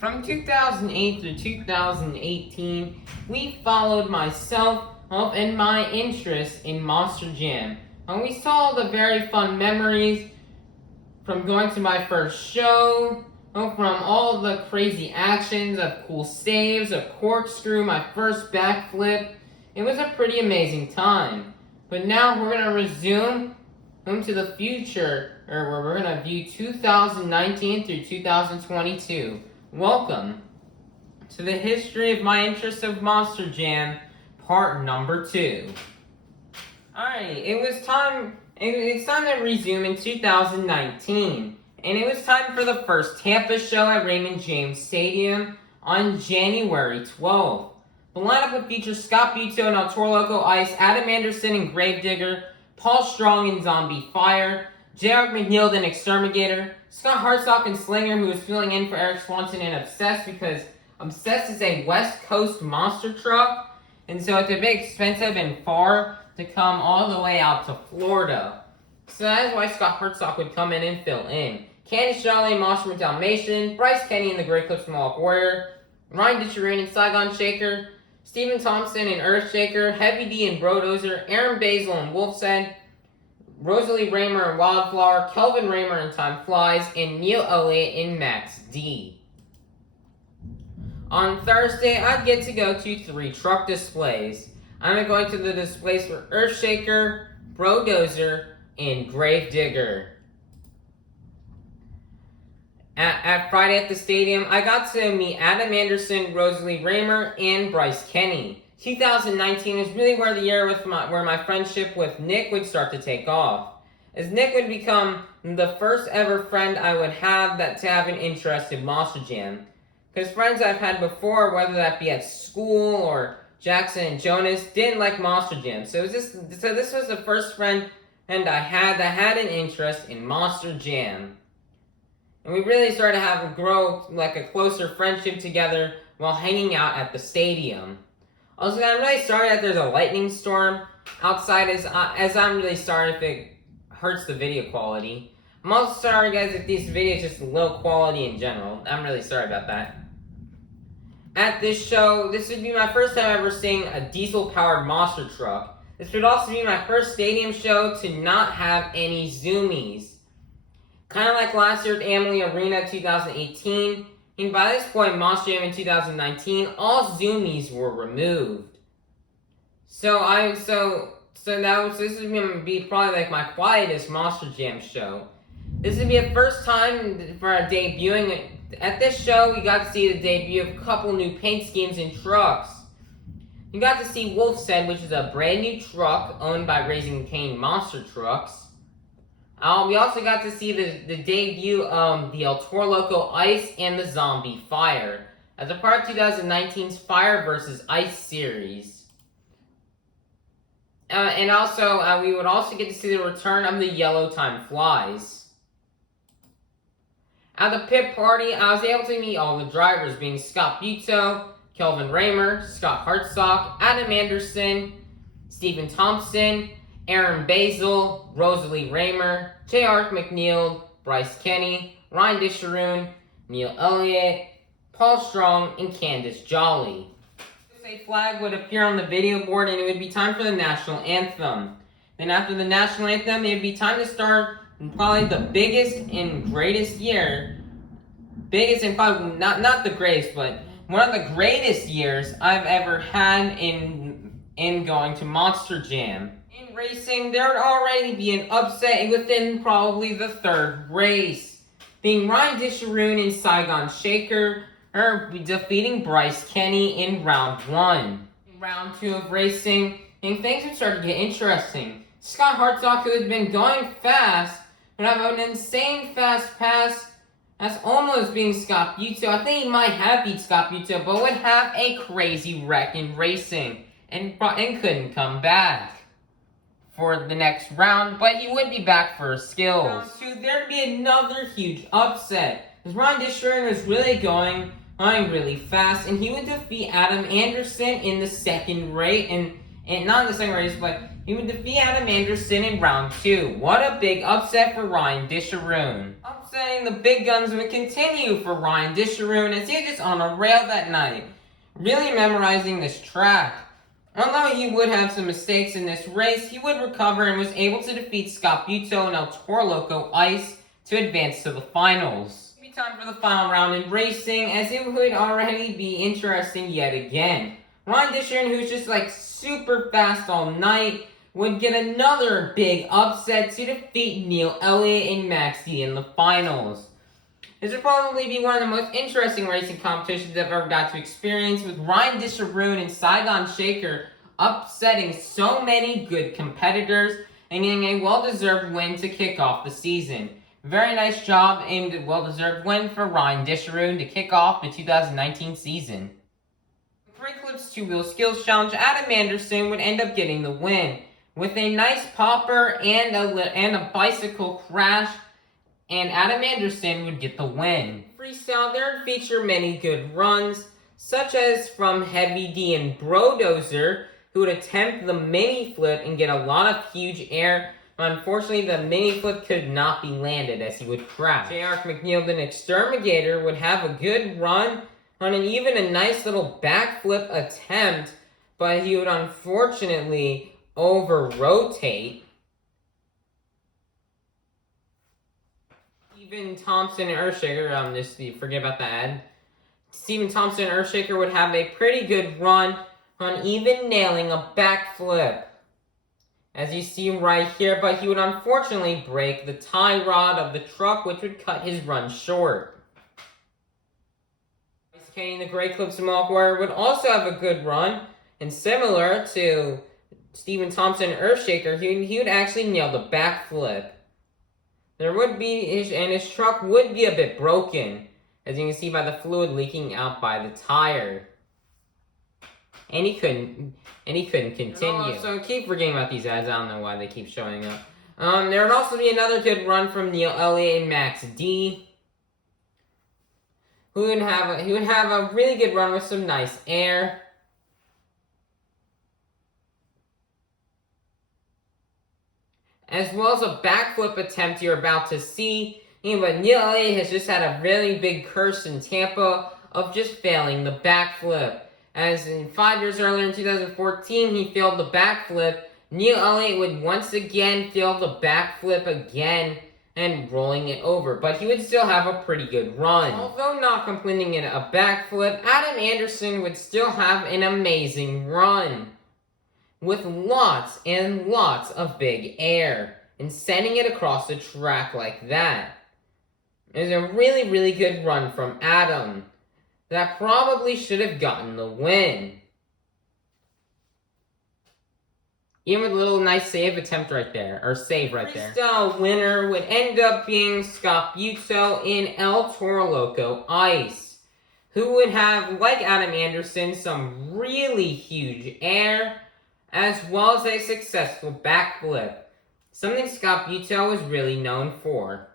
From 2008 to 2018, we followed myself and my interest in Monster Jam. And we saw the very fun memories from going to my first show, from all the crazy actions of cool saves, a corkscrew, my first backflip. It was a pretty amazing time. But now we're going to resume into the future, where we're going to view 2019 through 2022. Welcome to the history of my interest of Monster Jam, part number 2. Alright, it's time to resume in 2019, and it was time for the first Tampa show at Raymond James Stadium on January 12th. The lineup would feature Scott Buteau and El Toro Loco Ice, Adam Anderson and Gravedigger, Paul Strong and Zombie Fire, J.R. McNeil and Exterminator, Scott Hartsock and Slinger, who was filling in for Eric Swanson and Obsessed, because Obsessed is a West Coast monster truck, and so it's a bit expensive and far to come all the way out to Florida. So that is why Scott Hartsock would come in and fill in. Candice Jolly and Monster Dalmatian, Bryce Kenny and the Great Clips Mohawk Warrior, Ryan Ditcheroon and Saigon Shaker, Stephen Thompson and Earthshaker, Heavy D and Brodozer, Aaron Basil and Wolfshead, Rosalie Raymer and Wildflower, Kelvin Raymer and Time Flies, and Neil Elliott in Max D. On Thursday, I get to go to 3 truck displays. I'm going to the displays for Earthshaker, Brodozer, and Gravedigger. At Friday at the stadium, I got to meet Adam Anderson, Rosalie Raymer, and Bryce Kenny. 2019 was really where the year where my friendship with Nick would start to take off, as Nick would become the first ever friend I would have to have an interest in Monster Jam. Because friends I've had before, whether that be at school or Jackson and Jonas, didn't like Monster Jam. So this was the first friend I had that had an interest in Monster Jam. And we really started to grow like a closer friendship together while hanging out at the stadium. Also, I'm really sorry that there's a lightning storm outside, as I'm really sorry if it hurts the video quality. I'm also sorry, guys, if these videos just low quality in general. I'm really sorry about that. At this show, this would be my first time ever seeing a diesel-powered monster truck. This would also be my first stadium show to not have any zoomies. Kind of like last year at Amalie Arena 2018, and by this point, Monster Jam in 2019, all zoomies were removed. This is going to be probably like my quietest Monster Jam show. This would be a first time for our debuting. At this show, we got to see the debut of a couple new paint schemes and trucks. You got to see Wolfshead, which is a brand new truck owned by Raising Cane Monster Trucks. We also got to see the debut of the El Toro Loco Ice and the Zombie Fire as a part of 2019's Fire vs. Ice series. And also, we would also get to see the return of the Yellow Time Flies. At the pit party, I was able to meet all the drivers, being Scott Buteau, Kelvin Raymer, Scott Hartsock, Adam Anderson, Stephen Thompson, Aaron Basil, Rosalie Raymer, J.R. McNeil, Bryce Kenny, Ryan Ditcheroon, Neil Elliott, Paul Strong, and Candice Jolly. A flag would appear on the video board, and it would be time for the national anthem. Then after the national anthem, it would be time to start probably the biggest and greatest year. Biggest and probably not the greatest, but one of the greatest years I've ever had in going to Monster Jam. In racing, there would already be an upset within probably the 3rd race, being Ryan Ditcheroon and Saigon Shaker defeating Bryce Kenny in round 1. In round 2 of racing, and things would start to get interesting. Scott Hartsock, who had been going fast, would have an insane fast pass. That's almost being Scott Buteau. I think he might have beat Scott Buteau, but would have a crazy wreck in racing and couldn't come back for the next round, but he would be back for skills. Round 2, there'd be another huge upset, because Ryan Ditcheroon was really going really fast, and he would defeat Adam Anderson in the second race, and not in the second race, but he would defeat Adam Anderson in round 2. What a big upset for Ryan Disharoon. Upsetting the big guns would continue for Ryan Disharoon as he was just on a rail that night, really memorizing this track. Although he would have some mistakes in this race, he would recover and was able to defeat Scott Buteau and El Toro Loco Ice to advance to the finals. It would be time for the final round in racing, as it would already be interesting yet again. Ryan Disharoon, who's just like super fast all night, would get another big upset to defeat Neil Elliott and Max D in the finals. This would probably be one of the most interesting racing competitions I've ever got to experience, with Ryan Disharoon and Saigon Shaker upsetting so many good competitors and getting a well-deserved win to kick off the season. Very nice job and a well-deserved win for Ryan Disharoon to kick off the 2019 season. 3 Clips 2 Wheel Skills Challenge, Adam Anderson would end up getting the win with a nice popper and a bicycle crash, and Adam Anderson would get the win. Freestyle, there would feature many good runs, such as from Heavy D and Brodozer, who would attempt the mini flip and get a lot of huge air. Unfortunately, the mini flip could not be landed as he would crash. J.R. McNeil, the Exterminator, would have a good run on even a nice little backflip attempt, but he would unfortunately over-rotate. Stephen Thompson and Earthshaker, forget about that. Stephen Thompson and Earthshaker would have a pretty good run on even nailing a backflip, as you see right here, but he would unfortunately break the tie rod of the truck, which would cut his run short. Kenny, the Great Clips of Malkwire, would also have a good run, and similar to Stephen Thompson and Earthshaker, he would actually nail the backflip. There would be, and his truck would be a bit broken, as you can see by the fluid leaking out by the tire. And he couldn't continue. So keep forgetting about these ads, I don't know why they keep showing up. There would also be another good run from Neil Elliott and Max D, who would have a really good run with some nice air. As well as a backflip attempt you're about to see. But Neil Elliott has just had a really big curse in Tampa of just failing the backflip. As in 5 years earlier in 2014, he failed the backflip. Neil Elliott would once again fail the backflip again and rolling it over, but he would still have a pretty good run. Although not completing a backflip, Adam Anderson would still have an amazing run with lots and lots of big air and sending it across the track like that. It's a really, really good run from Adam that probably should have gotten the win. Even with a little nice save attempt right there, or save right there. Freestyle winner would end up being Scott Buteau in El Toro Loco Ice, who would have, like Adam Anderson, some really huge air, as well as a successful backflip, something Scott Buteau is really known for.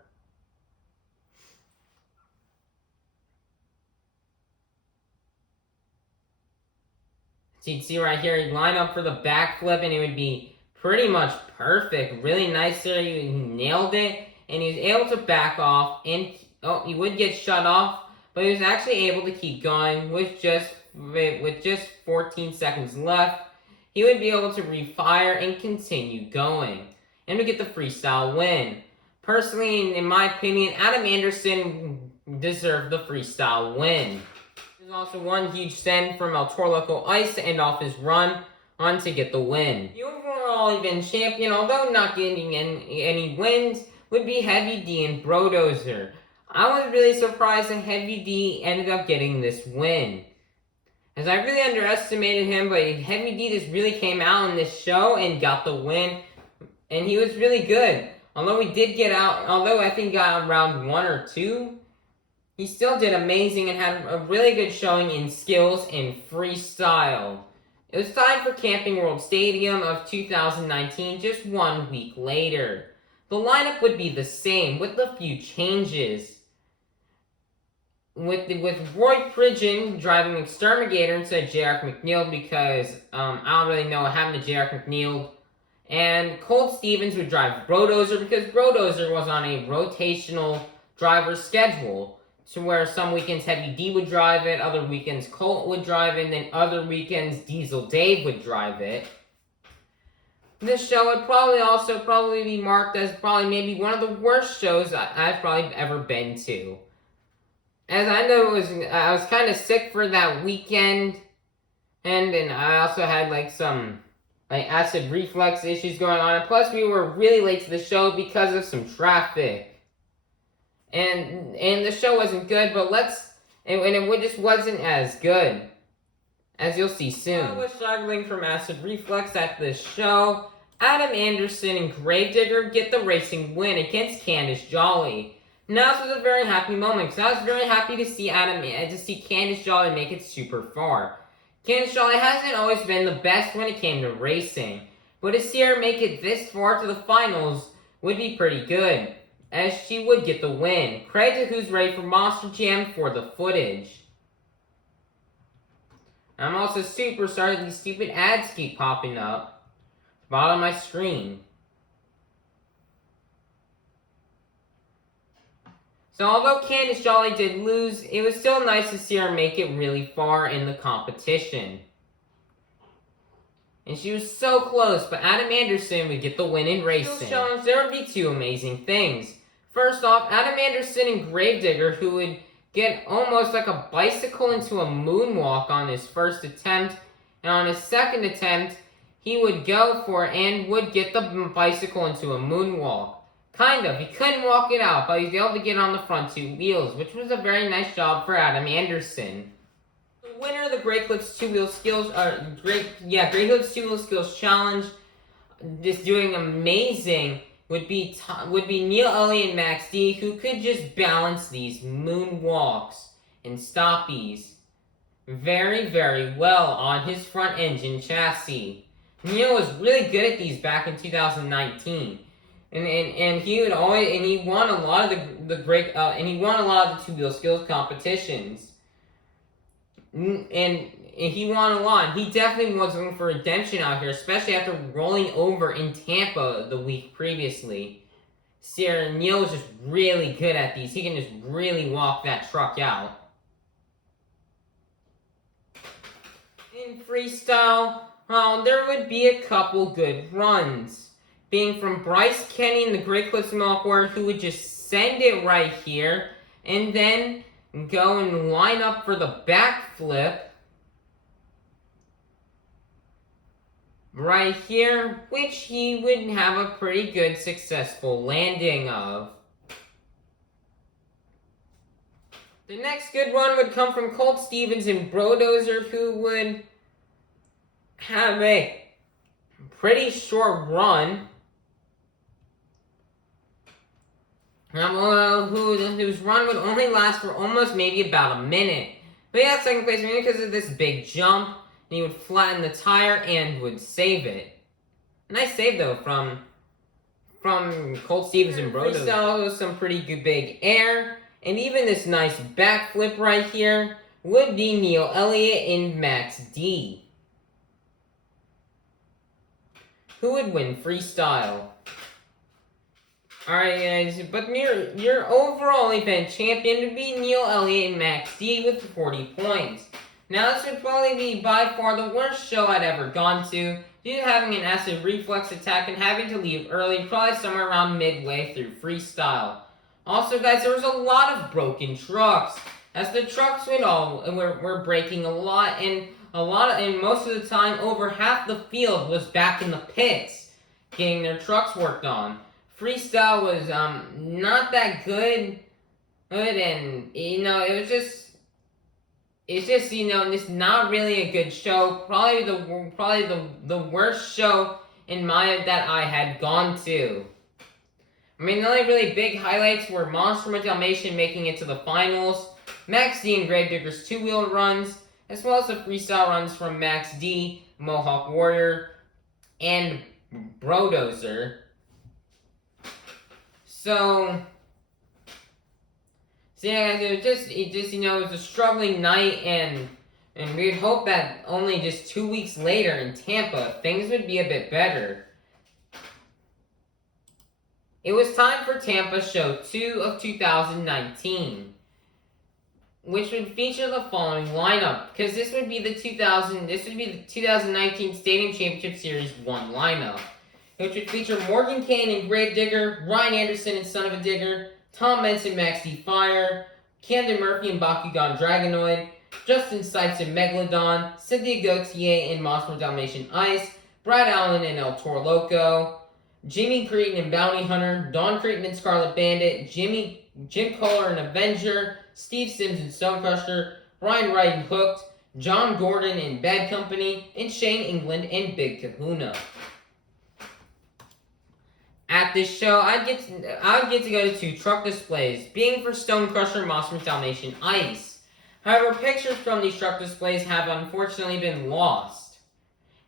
So you'd see right here, he'd line up for the backflip and it would be pretty much perfect. Really nice there, he nailed it, and he was able to back off, and he would get shut off, but he was actually able to keep going with just 14 seconds left. He would be able to refire and continue going, and would get the freestyle win. Personally, in my opinion, Adam Anderson deserved the freestyle win. There's also one huge send from El Toro Loco Ice to end off his run on to get the win. The overall even champion, although not getting any wins, would be Heavy D and Brodozer. I was really surprised that Heavy D ended up getting this win, as I really underestimated him, but Heavy D just really came out in this show and got the win, and he was really good. Although he did get out, although I think got out round 1 or 2, he still did amazing and had a really good showing in skills and freestyle. It was time for Camping World Stadium of 2019, just 1 week later. The lineup would be the same, with a few changes. With Roy Pridgeon driving Exterminator instead of J.R. McNeil, because I don't really know what happened to J.R. McNeil. And Colt Stevens would drive Brodozer because Brodozer was on a rotational driver schedule, to where some weekends Heavy D would drive it, other weekends Colt would drive it, and then other weekends Diesel Dave would drive it. This show would probably be marked as probably maybe one of the worst shows I've probably ever been to. As I know, I was kind of sick for that weekend, and I also had like some acid reflux issues going on, and plus we were really late to the show because of some traffic. And the show wasn't good, but it just wasn't as good, as you'll see soon. I was struggling from acid reflux at this show. Adam Anderson and Gravedigger get the racing win against Candace Jolly. Now this was a very happy moment, because I was very happy to see Candace Jolly make it super far. Candace Jolly hasn't always been the best when it came to racing, but to see her make it this far to the finals would be pretty good, as she would get the win. Credit to who's ready for Monster Jam for the footage. I'm also super sorry these stupid ads keep popping up at the bottom of my screen. So although Candace Jolly did lose, it was still nice to see her make it really far in the competition. And she was so close, but Adam Anderson would get the win in racing. There would be two amazing things. First off, Adam Anderson and Gravedigger, who would get almost like a bicycle into a moonwalk on his first attempt, and on his second attempt, he would go for it and would get the bicycle into a moonwalk. Kind of. He couldn't walk it out, but he was able to get on the front two wheels, which was a very nice job for Adam Anderson. The winner of the Great Clips Two-Wheel Skills, Great Clips Two-Wheel Skills Challenge, just doing amazing, would be Neil Elliott and Max D, who could just balance these moonwalks and stoppies very, very well on his front engine chassis. Neil was really good at these back in 2019. And he won a lot of he won a lot of the two-wheel skills competitions. And he won a lot. He definitely was looking for redemption out here, especially after rolling over in Tampa the week previously. Sierra Neil is just really good at these. He can just really walk that truck out. In freestyle, there would be a couple good runs. Being from Bryce Kenny and the Great Clips Milkward, who would just send it right here, and then go and line up for the backflip right here, which he would have a pretty good successful landing of. The next good run would come from Colt Stevens and Brodozer, who would have a pretty short run. Whose run would only last for almost maybe about a minute. But he got second place mainly because of this big jump, and he would flatten the tire and would save it. Nice save though from Colt Stevens and Brodo. Freestyle with some pretty good big air, and even this nice backflip right here would be Neil Elliott and Max D, who would win freestyle. Alright guys, but your overall event champion would be Neil Elliott and Max D with 40 points. Now this would probably be by far the worst show I'd ever gone to, due to having an acid reflux attack and having to leave early, probably somewhere around midway through freestyle. Also guys, there was a lot of broken trucks, as the trucks were breaking a lot, and most of the time over half the field was back in the pits, getting their trucks worked on. Freestyle was not that good, and it's just not really a good show. Probably the worst show that I had gone to. I mean, the only really big highlights were Monster Dalmatian making it to the finals, Max D and Gravedigger's two-wheel runs, as well as the freestyle runs from Max D, Mohawk Warrior, and Brodozer. So yeah, it was a struggling night, and we'd hope that only just 2 weeks later in Tampa, things would be a bit better. It was time for Tampa Show 2 of 2019, which would feature the following lineup, because this would be the 2019 Stadium Championship Series 1 lineup, which would feature Morgan Kane and Gravedigger, Ryan Anderson and Son of a Digger, Tom Meents and Max D. Fire, Camden Murphy and Bakugan Dragonoid, Justin Sykes and Megalodon, Cynthia Gauthier and Mossmo Dalmatian Ice, Brad Allen and El Toro Loco, Jimmy Cretin and Bounty Hunter, Don Cretin and Scarlet Bandit, Jim Kohler and Avenger, Steve Sims and Stonecrusher, Brian Wright and Hooked, John Gordon and Bad Company, and Shane England and Big Kahuna. At this show, I would get to go to 2 truck displays, being for Stonecrusher and Mossmo Dalmatian Ice. However, pictures from these truck displays have unfortunately been lost.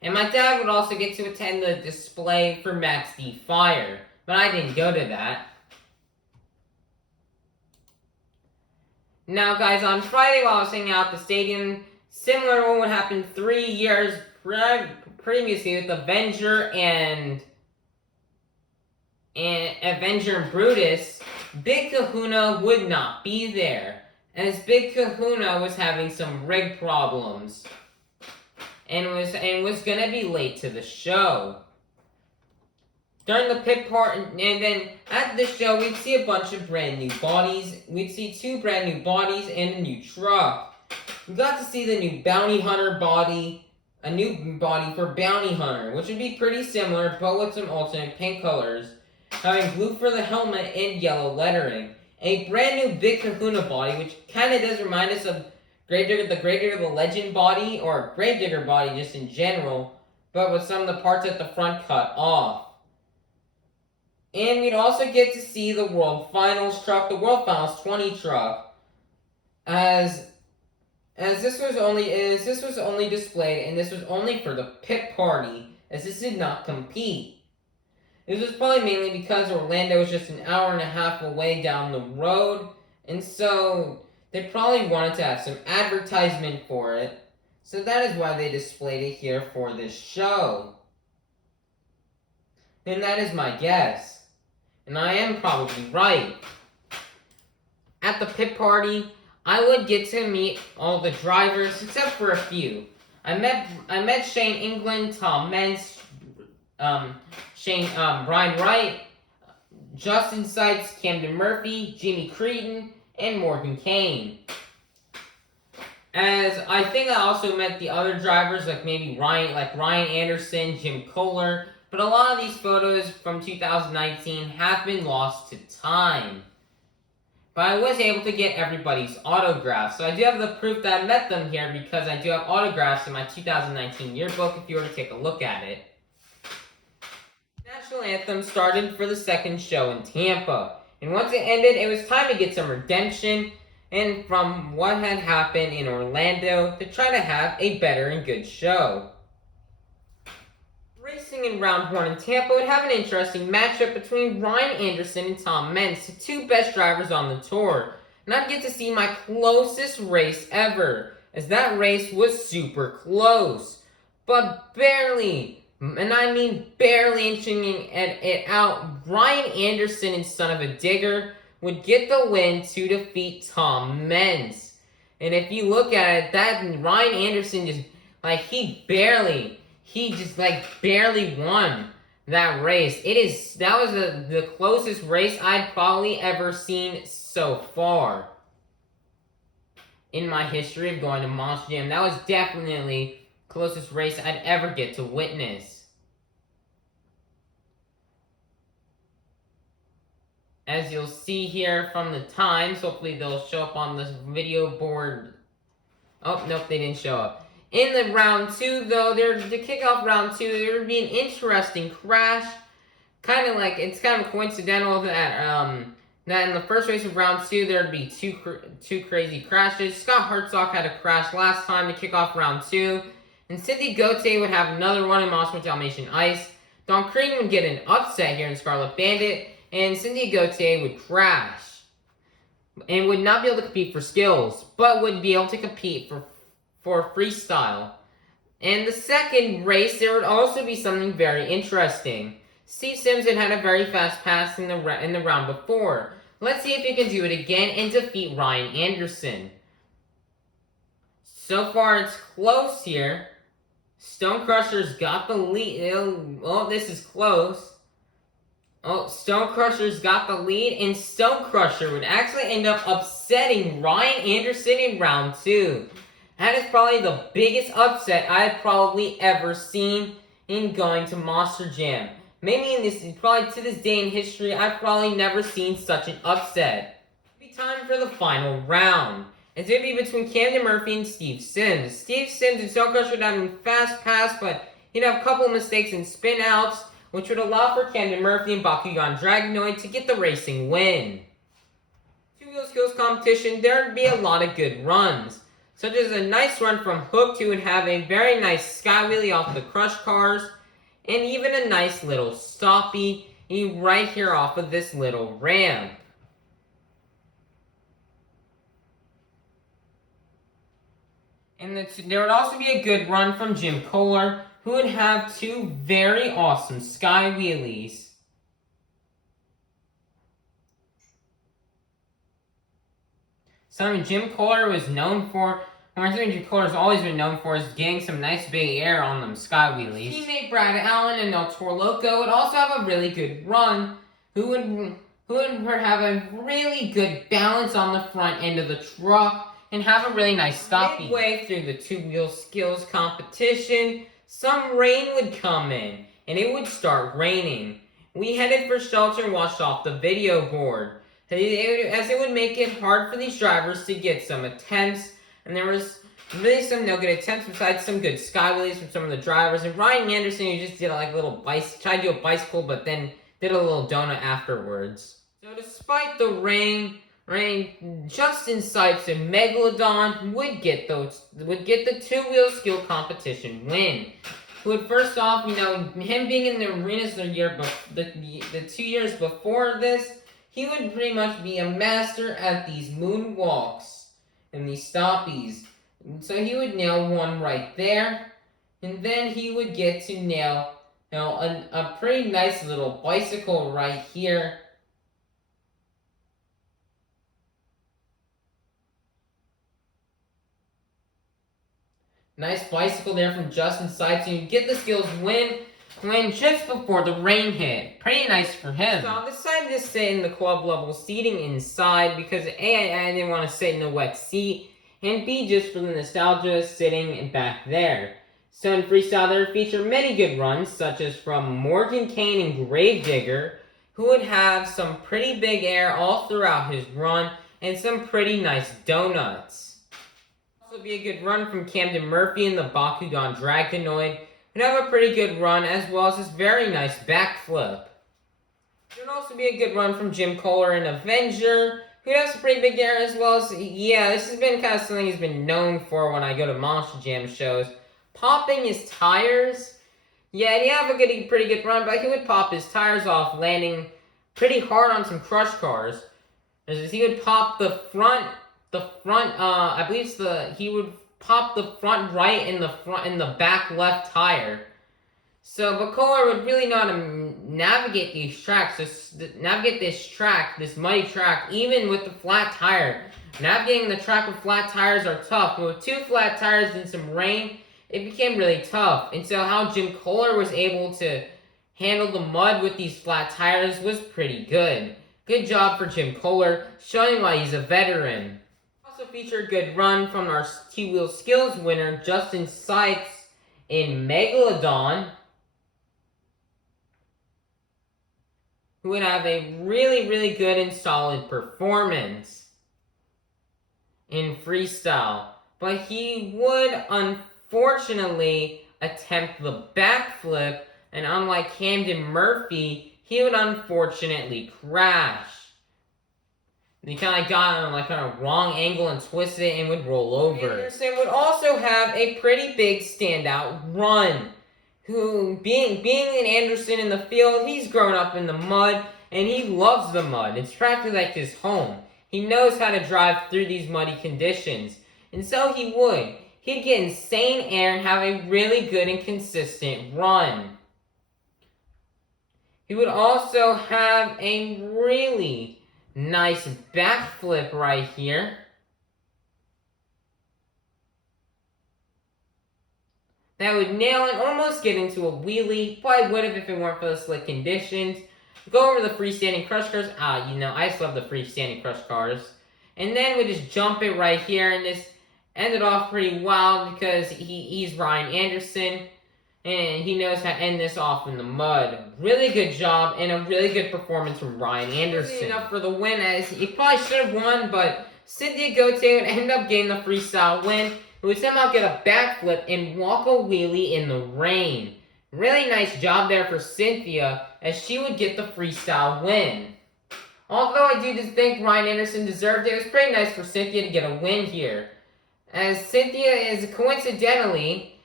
And my dad would also get to attend the display for Max D. Fire, but I didn't go to that. Now guys, on Friday while I was hanging out at the stadium, similar to what happened 3 years previously with Avenger and Brutus, Big Kahuna would not be there, as Big Kahuna was having some rig problems and was gonna be late to the show. During the pit part, and then at the show, we'd see a bunch of brand new bodies. We'd see 2 brand new bodies and a new truck. We got to see the new Bounty Hunter body, a new body for Bounty Hunter, which would be pretty similar, but with some alternate paint colors, having blue for the helmet and yellow lettering. A brand new Big Kahuna body, which kind of does remind us of the Gravedigger the Legend body, or Gravedigger body just in general, but with some of the parts at the front cut off. And we'd also get to see the World Finals truck, the World Finals 20 truck, as this was only displayed, and this was only for the pit party, as this did not compete. This was probably mainly because Orlando was just an hour and a half away down the road, and so they probably wanted to have some advertisement for it, so that is why they displayed it here for this show. And that is my guess. And I am probably right. At the pit party, I would get to meet all the drivers, except for a few. I met Shane England, Tom Meents, Brian Wright, Justin Sykes, Camden Murphy, Jimmy Cretin, and Morgan Kane. As I think I also met the other drivers, like maybe Ryan Anderson, Jim Kohler, but a lot of these photos from 2019 have been lost to time. But I was able to get everybody's autographs, so I do have the proof that I met them here, because I do have autographs in my 2019 yearbook if you were to take a look at it. The National Anthem started for the second show in Tampa, and once it ended, it was time to get some redemption and from what had happened in Orlando to try to have a better and good show. Racing in round 1 in Tampa would have an interesting matchup between Ryan Anderson and Tom Meents, the 2 best drivers on the tour. And I'd get to see my closest race ever, as that race was super close. But barely, and I mean barely inching it out, Ryan Anderson and Son of a Digger would get the win to defeat Tom Meents. And if you look at it, that Ryan Anderson he just barely won that race. That was the closest race I'd probably ever seen so far in my history of going to Monster Jam. That was definitely the closest race I'd ever get to witness. As you'll see here from the times, hopefully they'll show up on this video board. Oh, nope, they didn't show up. In the round 2, though, to kick off round 2, there would be an interesting crash. It's kind of coincidental that in the first race of round 2, there would be two crazy crashes. Scott Hartsock had a crash last time to kick off round 2, and Cynthia Gauthier would have another one in Mossmo Dalmatian Ice. Don Cretin would get an upset here in Scarlet Bandit, and Cynthia Gauthier would crash and would not be able to compete for skills, but would be able to compete for freestyle. And the second race, there would also be something very interesting. Steve Sims had a very fast pass in the round before. Let's see if he can do it again and defeat Ryan Anderson. So far, it's close here. Stone Crusher's got the lead. Oh, this is close. Oh, Stone Crusher's got the lead, and Stone Crusher would actually end up upsetting Ryan Anderson in round 2. That is probably the biggest upset I've probably ever seen in going to Monster Jam. Maybe probably to this day in history, I've probably never seen such an upset. It'll be time for the final round. It's going to be between Camden Murphy and Steve Sims. Steve Sims and Stone Crusher would have a fast pass, but he'd have a couple of mistakes in spin outs, which would allow for Camden Murphy and Bakugan Dragonoid to get the racing win. Two-wheel skills competition, there would be a lot of good runs, such as a nice run from Hooked, who would have a very nice sky wheelie off the crush cars, and even a nice little stoppie right here off of this little ramp. And there would also be a good run from Jim Kohler, who would have 2 very awesome sky wheelies. Something Jim Kohler was known for, or something Jim Kohler's always been known for, is getting some nice big air on them sky wheelies. Teammate Brad Allen and El Toro Loco would also have a really good run, who would have a really good balance on the front end of the truck, and have a really nice stoppie. Midway through the two-wheel skills competition, some rain would come in, and it would start raining. We headed for shelter and watched off the video board, as it would make it hard for these drivers to get some attempts, and there was really some no good attempts besides some good sky wheelies from some of the drivers, and Ryan Anderson, who just did like a little tried to do a bicycle, but then did a little donut afterwards. So despite the rain just in sight, so Megalodon would get the two-wheel skill competition win. Who would first off, him being in the arenas the 2 years before this, he would pretty much be a master at these moonwalks and these stoppies. And so he would nail one right there, and then he would get to nail a pretty nice little bicycle right here. Nice bicycle there from Justin Side, so you get the skills win just before the rain hit. Pretty nice for him. So I decided to sit in the club level seating inside because A, I didn't want to sit in the wet seat, and B, just for the nostalgia sitting back there. So in freestyle, there feature many good runs, such as from Morgan Kane and Gravedigger, who would have some pretty big air all throughout his run, and some pretty nice donuts. Also be a good run from Camden Murphy and the Bakugan Dragonoid, who'd have a pretty good run, as well as this very nice backflip. There'd also be a good run from Jim Kohler and Avenger, who'd have some pretty big air, as well as, this has been kind of something he's been known for when I go to Monster Jam shows. Popping his tires. Yeah, he'd have a pretty good run, but he would pop his tires off, landing pretty hard on some crush cars. As he would pop he would pop the front right and the back left tire. So, but Kohler would really know how to navigate these tracks, this muddy track, even with the flat tire. Navigating the track with flat tires are tough, but with 2 flat tires and some rain, it became really tough. And so how Jim Kohler was able to handle the mud with these flat tires was pretty good. Good job for Jim Kohler, showing why he's a veteran. Also featured a good run from our two-wheel skills winner, Justin Sykes, in Megalodon, who would have a really, really good and solid performance in freestyle. But he would unfortunately attempt the backflip, and unlike Camden Murphy, he would unfortunately crash. He kind of got on a wrong angle and twisted it and would roll over. Anderson would also have a pretty big standout run. Who, being an Anderson in the field, he's grown up in the mud, and he loves the mud. It's practically like his home. He knows how to drive through these muddy conditions. And so he would. He'd get insane air and have a really good and consistent run. He would also have a really nice backflip right here. That would nail it, almost get into a wheelie. Probably would have if it weren't for the slick conditions. Go over the freestanding crush cars. I just love the freestanding crush cars. And then we just jump it right here, and this ended off pretty wild because he's Ryan Anderson. And he knows how to end this off in the mud. Really good job, and a really good performance from Ryan Anderson. Enough for the win, as he probably should have won, but Cynthia Gauthier would end up getting the freestyle win. Who would somehow get a backflip and walk a wheelie in the rain. Really nice job there for Cynthia, as she would get the freestyle win. Although I do just think Ryan Anderson deserved it, it was pretty nice for Cynthia to get a win here. As Cynthia is coincidentally,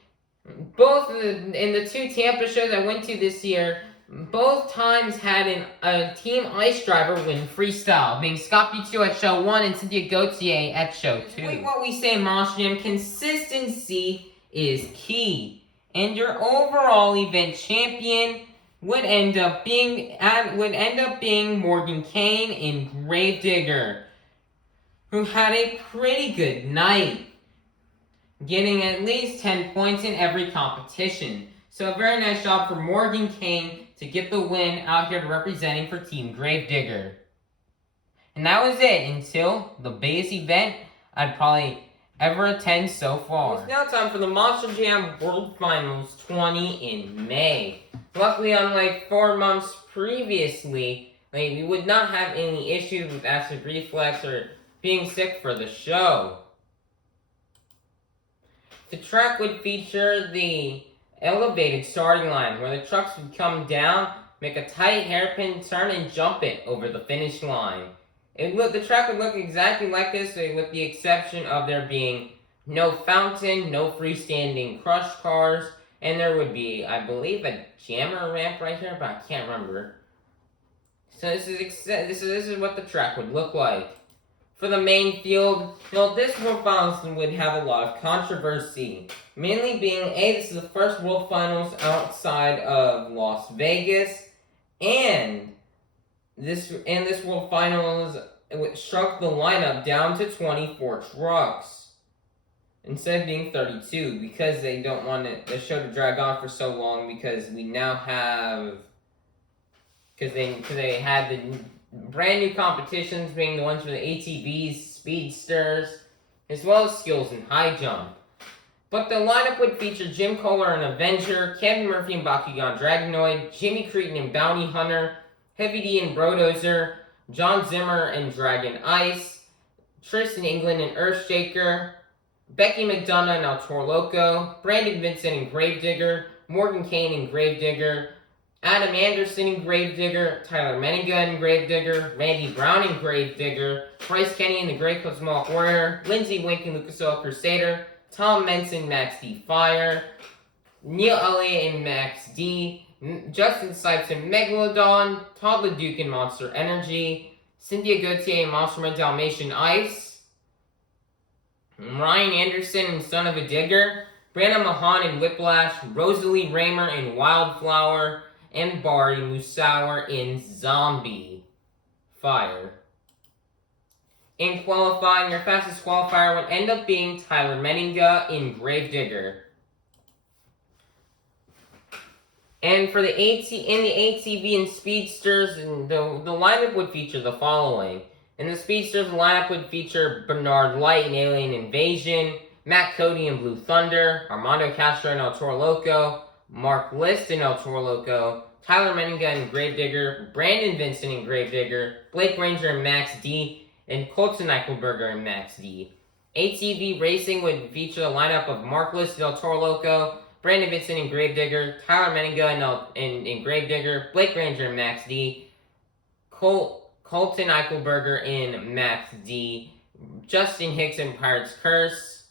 both in the two Tampa shows I went to this year, both times had a Team Ice driver win freestyle, being Scott B2 at show 1 and Cynthia Gauthier at show 2. Like what we say in Monster Jam, consistency is key. And your overall event champion would end up being Morgan Kane in Gravedigger, who had a pretty good night, getting at least 10 points in every competition. So a very nice job for Morgan Kane to get the win out here representing for Team Gravedigger. And that was it until the biggest event I'd probably ever attend so far. It's now time for the Monster Jam World Finals 20 in May. Luckily, unlike 4 months previously, we would not have any issues with acid reflux or being sick for the show. The track would feature the elevated starting line, where the trucks would come down, make a tight hairpin turn, and jump it over the finish line. The track would look exactly like this, with the exception of there being no fountain, no freestanding crush cars, and there would be, I believe, a jammer ramp right here, but I can't remember. So this is what the track would look like. For the main field, this World Finals would have a lot of controversy. Mainly being, this is the first World Finals outside of Las Vegas, and this World Finals shrunk the lineup down to 24 trucks instead of being 32, because they don't want the show to drag on for so long, because we now have, because they had the brand new competitions, being the ones for the ATVs, speedsters, as well as skills and high jump. But the lineup would feature Jim Kohler and Avenger, Kevin Murphy and Bakugan Dragonoid, Jimmy Cretin and Bounty Hunter, Heavy D and Brodozer, John Zimmer and Dragon Ice, Tristan England and Earthshaker, Becky McDonough and El Toro Loco, Brandon Vincent and Gravedigger, Morgan Kane and Gravedigger, Adam Anderson in Gravedigger, Tyler Menninga in Gravedigger, Randy Brown in Gravedigger, Bryce Kenny in the Great Cosmolic Warrior, Lindsay Wink in Lucas Oil Crusader, Tom Menson, Max D Fire, Neil Elliott in Max D, Justin Sipes in Megalodon, Todd LeDuc in Monster Energy, Cynthia Gauthier in Monster Dalmatian Ice, Ryan Anderson in Son of a Digger, Brandon Mahan in Whiplash, Rosalie Raymer in Wildflower, and Barry Musauer in Zombie Fire. In qualifying, your fastest qualifier would end up being Tyler Menninga in Gravedigger. And for the ATV and Speedsters, the lineup would feature the following. In the Speedsters, the lineup would feature Bernard Light in Alien Invasion, Matt Cody in Blue Thunder, Armando Castro in El Toro Loco, Mark List in El Toro Loco, Tyler Menninga in Gravedigger, Brandon Vincent in Gravedigger, Blake Ranger in Max D, and Colton Eichelberger in Max D. ATV Racing would feature a lineup of Mark List in El Toro Loco, Brandon Vincent in Gravedigger, Tyler Menninga in Gravedigger, Blake Ranger in Max D, Colton Eichelberger in Max D, Justin Hicks in Pirate's Curse,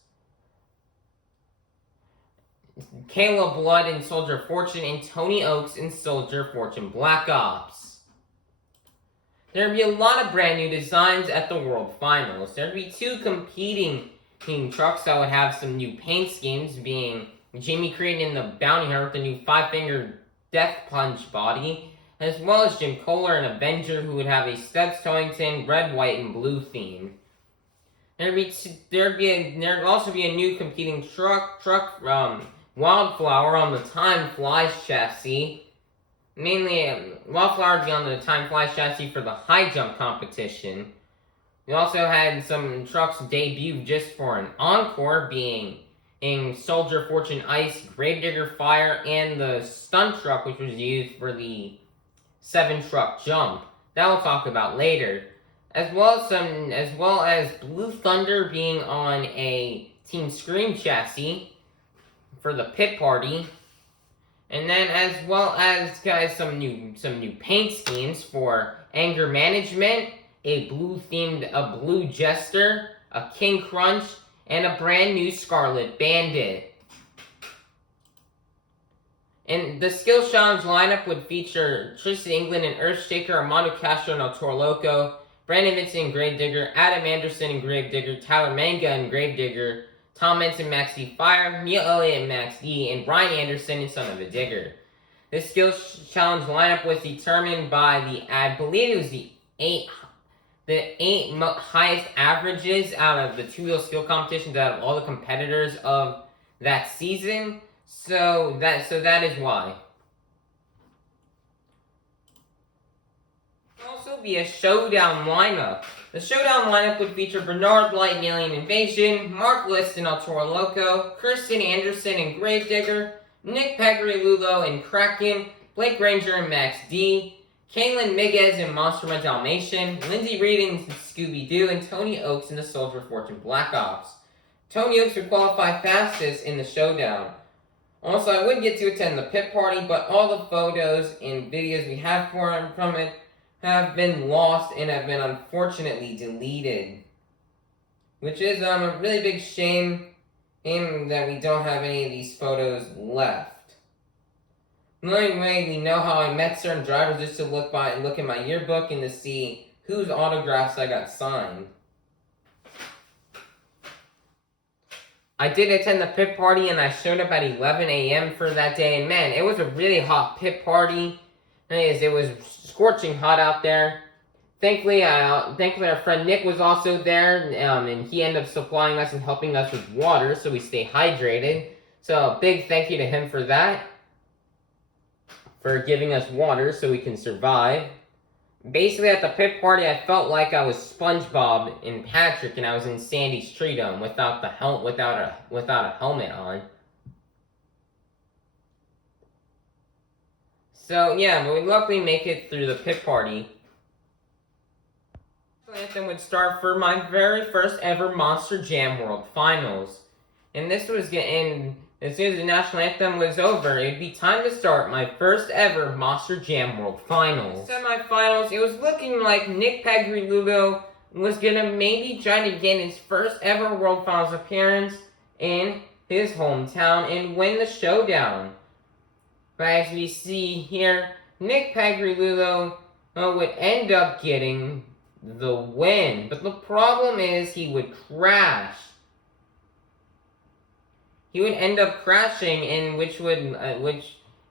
Caleb Blood in Soldier of Fortune, and Tony Oaks in Soldier of Fortune Black Ops. There would be a lot of brand new designs at the World Finals. There would be 2 competing trucks that would have some new paint schemes, being Jamie Cretin in the Bounty Hunter with the new 5-finger Death Punch body, as well as Jim Kohler, an Avenger, who would have a Stubbs Towington red, white, and blue theme. There'd also be a new competing truck, Wildflower on the Time Flies chassis. Mainly, Wildflower would be on the Time Flies chassis for the high jump competition. We also had some trucks debut just for an encore, being in Soldier Fortune Ice, Gravedigger Fire, and the stunt truck, which was used for the 7-truck jump. That we'll talk about later. As well as Blue Thunder being on a Team Scream chassis for the pit party. And then as well as, guys, some new paint schemes for Anger Management, a blue Jester, a King Crunch, and a brand new Scarlet Bandit. And the Skills Challenge lineup would feature Tristan England and Earthshaker, Armando Castro and El Toro Loco, Brandon Vincent and Gravedigger, Adam Anderson and Gravedigger, Tyler Manga and Gravedigger, Tom Menson, Max D Fire, Neil Elliott and Max D, and Brian Anderson and Son of a Digger. This Skills Challenge lineup was determined by I believe it was the eight highest averages out of the two-wheel skill competitions out of all the competitors of that season. So that is why. There'll also be a showdown lineup. The showdown lineup would feature Bernard Blight and Alien Invasion, Mark List and El Toro Loco, Kirsten Anderson and Gravedigger, Nick Pegrilulo and Kraken, Blake Granger and Max D, Kaylin Miguez and Monster My Dalmatian, Lindsay Reed and Scooby-Doo, and Tony Oaks in the Soldier of Fortune Black Ops. Tony Oaks would qualify fastest in the showdown. Also, I would get to attend the pit party, but all the photos and videos we have from it have been lost and have been unfortunately deleted. Which is a really big shame in that we don't have any of these photos left. The only way we know how I met certain drivers is to look at my yearbook and to see whose autographs I got signed. I did attend the pit party and I showed up at 11 a.m. for that day, and man, it was a really hot pit party. It was scorching hot out there. Thankfully, our friend Nick was also there, and he ended up supplying us and helping us with water so we stay hydrated. So a big thank you to him for that. For giving us water so we can survive. Basically, at the pit party, I felt like I was SpongeBob and Patrick, and I was in Sandy's tree dome without a helmet on. So yeah, but we luckily make it through the pit party. The anthem would start for my very first ever Monster Jam World Finals, and this was getting. As soon as the national anthem was over, it would be time to start my first ever Monster Jam World Finals. Semi-finals, it was looking like Nick Pegrilulo was gonna maybe try to get his first ever World Finals appearance in his hometown and win the showdown. But as we see here, Nick Pegrilulo would end up getting the win. But the problem is he would crash. He would end up crashing, and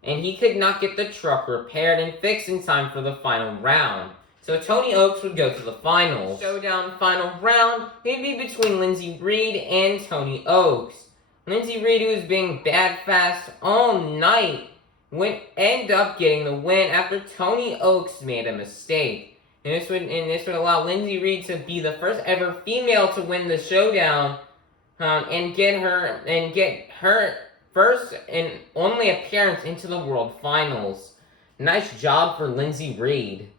he could not get the truck repaired and fixed in time for the final round. So Tony Oaks would go to the finals. Showdown final round, it'd be between Lindsay Reed and Tony Oaks. Lindsay Reed, who was being bad fast all night, would end up getting the win after Tony Oaks made a mistake. And this would allow Lindsay Reed to be the first ever female to win the showdown. And get her first and only appearance into the World Finals. Nice job for Lindsay Reed.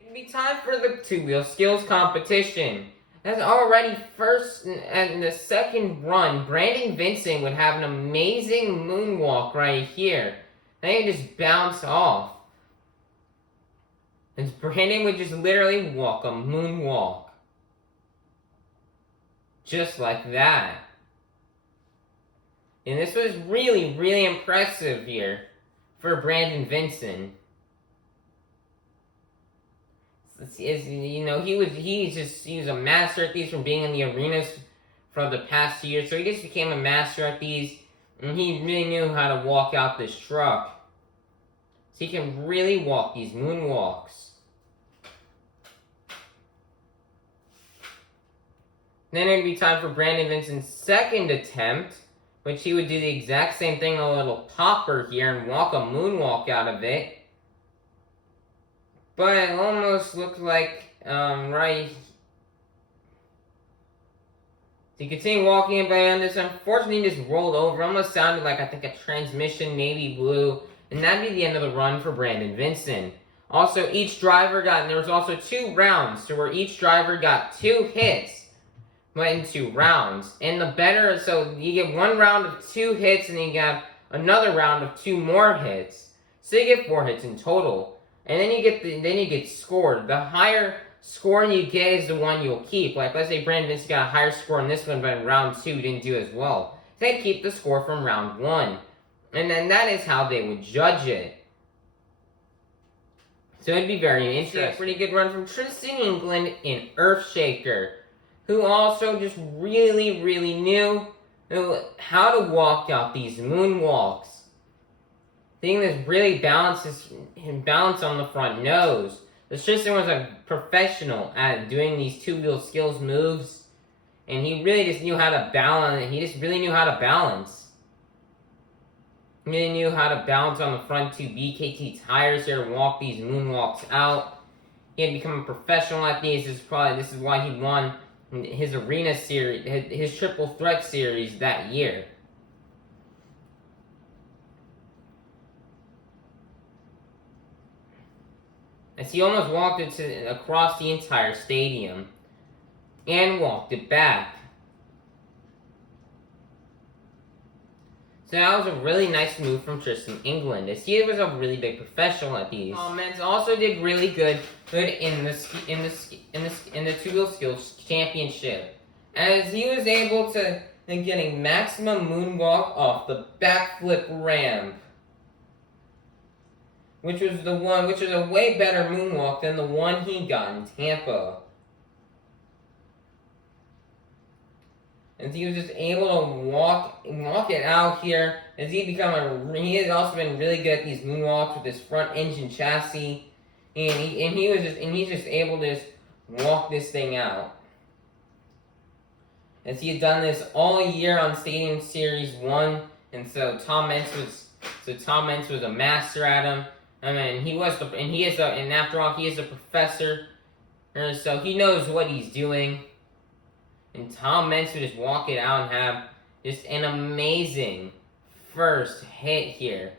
It'd be time for the two-wheel skills competition. As already first and the second run, Brandon Vincent would have an amazing moonwalk right here. Then he just bounce off. And Brandon would just literally walk a moonwalk. Just like that. And this was really, really impressive here for Brandon Vincent. You know, he was a master at these from being in the arenas for the past year. So he just became a master at these, and he really knew how to walk out this truck. So he can really walk these moonwalks. Then it'd be time for Brandon Vincent's second attempt, which he would do the exact same thing, a little popper here, and walk a moonwalk out of it. But it almost looked like, right. So he continued walking it, but this unfortunately just rolled over. Almost sounded like, I think, a transmission navy blue. And that'd be the end of the run for Brandon Vincent. Also, each driver got, and there was also 2 rounds, so where each driver got 2 hits. Went into rounds, and the better, so you get 1 round of 2 hits, and then you got another round of 2 more hits, so you get 4 hits in total, and then you get scored. The higher score you get is the one you'll keep. Like, let's say Brandon Vincent got a higher score in this one, but in round 2 didn't do as well. They keep the score from round 1, and then that is how they would judge it. So it'd be very interesting. Pretty good run from Tristan England in Earthshaker, who also just really, really knew how to walk out these moonwalks. Thing that really balances balance on the front nose. This Tristan was a professional at doing these 2-wheel skills moves, and he really just knew how to balance. He just really knew how to balance. He really knew how to balance on the front 2 BKT tires here to walk these moonwalks out. He had become a professional at these. This is why he won his arena series, his triple threat series that year. As he almost walked it across the entire stadium and walked it back. So that was a really nice move from Tristan England, as he was a really big professional at these. Men's also did really good in the 2-wheel skills championship, as he was able to get a maximum moonwalk off the backflip ramp, which was a way better moonwalk than the one he got in Tampa. And he was just able to walk it out here, as he has also been really good at these moonwalks with his front engine chassis, he's just able to just walk this thing out. As he had done this all year on Stadium Series 1, and so Tom Mentz was a master at him. I mean, and after all, he is a professor, and so he knows what he's doing. And Tom Mentz would just walk it out and have just an amazing first hit here.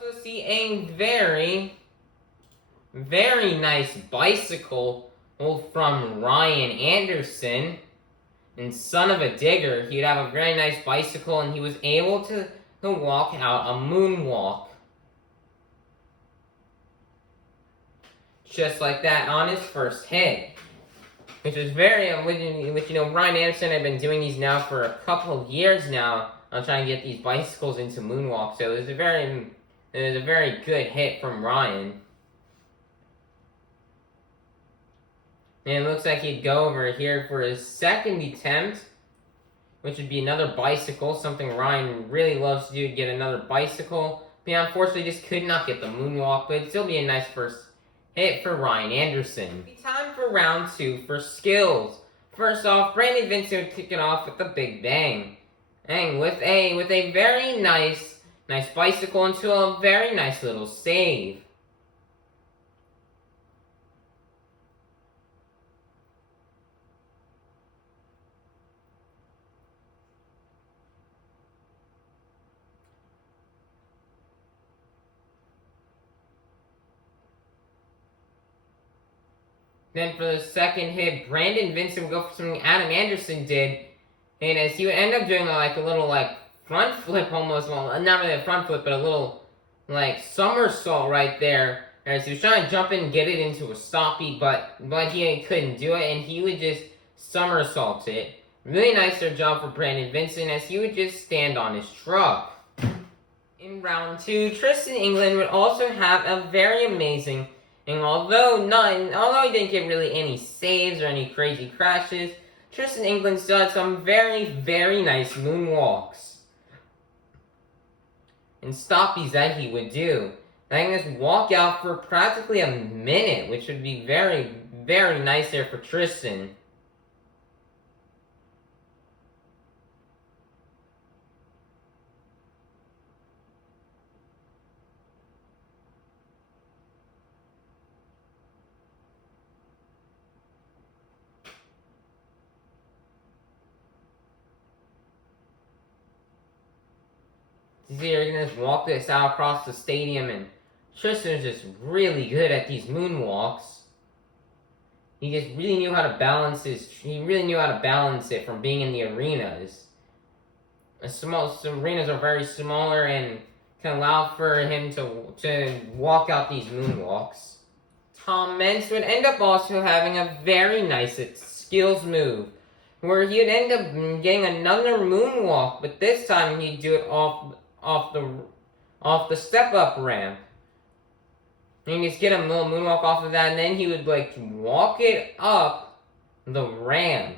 Also see a very, very nice bicycle from Ryan Anderson. And son of a digger, he'd have a very nice bicycle, and he was able to walk out a moonwalk. Just like that on his first hit. Which was Ryan Anderson had been doing these now for a couple of years now on trying to get these bicycles into moonwalks. So it was a very good hit from Ryan. And it looks like he'd go over here for his second attempt, which would be another bicycle, something Ryan really loves to do, get another bicycle. But yeah, unfortunately just could not get the moonwalk, but it'd still be a nice first hit for Ryan Anderson. It's time for round 2 for skills. First off, Brandon Vincent would kick it off with the Big Bang. And with a very nice bicycle into a very nice little save. Then for the second hit, Brandon Vincent would go for something Adam Anderson did, and as he would end up doing a little front flip almost, well, not really a front flip, but a little somersault right there, as he was trying to jump in and get it into a stoppie, but he couldn't do it, and he would just somersault it. Really nice job for Brandon Vincent, as he would just stand on his truck. In round 2, Tristan England would also have a very amazing. And although he didn't get really any saves or any crazy crashes, Tristan England still had some very, very nice moonwalks and stoppies that he would do. And I can just walk out for practically a minute, which would be very, very nice there for Tristan. You see, you're gonna just walk this out across the stadium, and Tristan's just really good at these moonwalks. He just really knew how to balance it from being in the arenas. Some arenas are very smaller and can allow for him to walk out these moonwalks. Tom Meents would end up also having a very nice skills move, where he'd end up getting another moonwalk, but this time he'd do it off the step-up ramp. And he'd just get a little moonwalk off of that, and then he would like walk it up the ramp.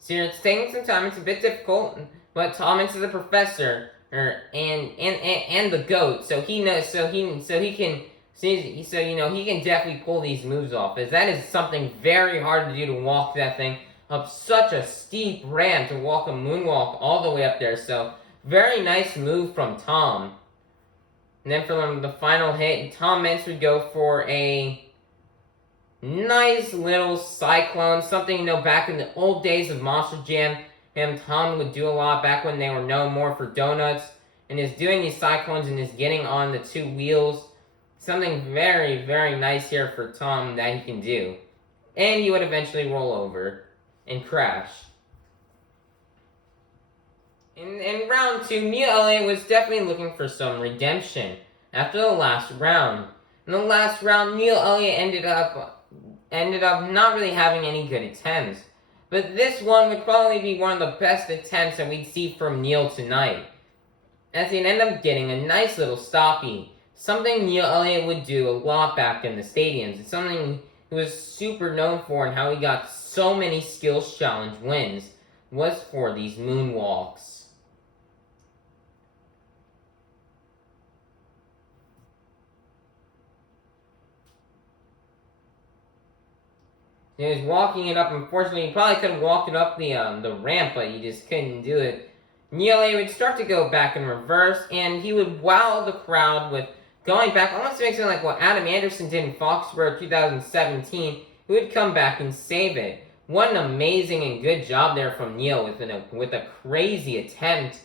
So it's taking some time. It's a bit difficult, but Tom Meents is a professor, and the GOAT, so he knows. So he can definitely pull these moves off. As that is something very hard to do, to walk that thing up such a steep ramp, to walk a moonwalk all the way up there. So very nice move from Tom. And then for the final hit, Tom Meents would go for a nice little cyclone, something back in the old days of Monster Jam. Tom would do a lot back when they were known more for donuts, and is doing these cyclones and is getting on the two wheels. Something very, very nice here for Tom that he can do. And he would eventually roll over and crash. In round 2, Neil Elliott was definitely looking for some redemption after the last round. In the last round, Neil Elliott ended up not really having any good attempts. But this one would probably be one of the best attempts that we'd see from Neil tonight, as he'd end up getting a nice little stoppie. Something Neil Elliott would do a lot back in the stadiums. It's something he was super known for, and how he got so many skills challenge wins was for these moonwalks. He was walking it up. Unfortunately, he probably could have walked it up the ramp, but he just couldn't do it. Neil Elliott would start to go back in reverse, and he would wow the crowd with going back, almost makes it like what Adam Anderson did in Foxborough 2017. He would come back and save it. What an amazing and good job there from Neil with a crazy attempt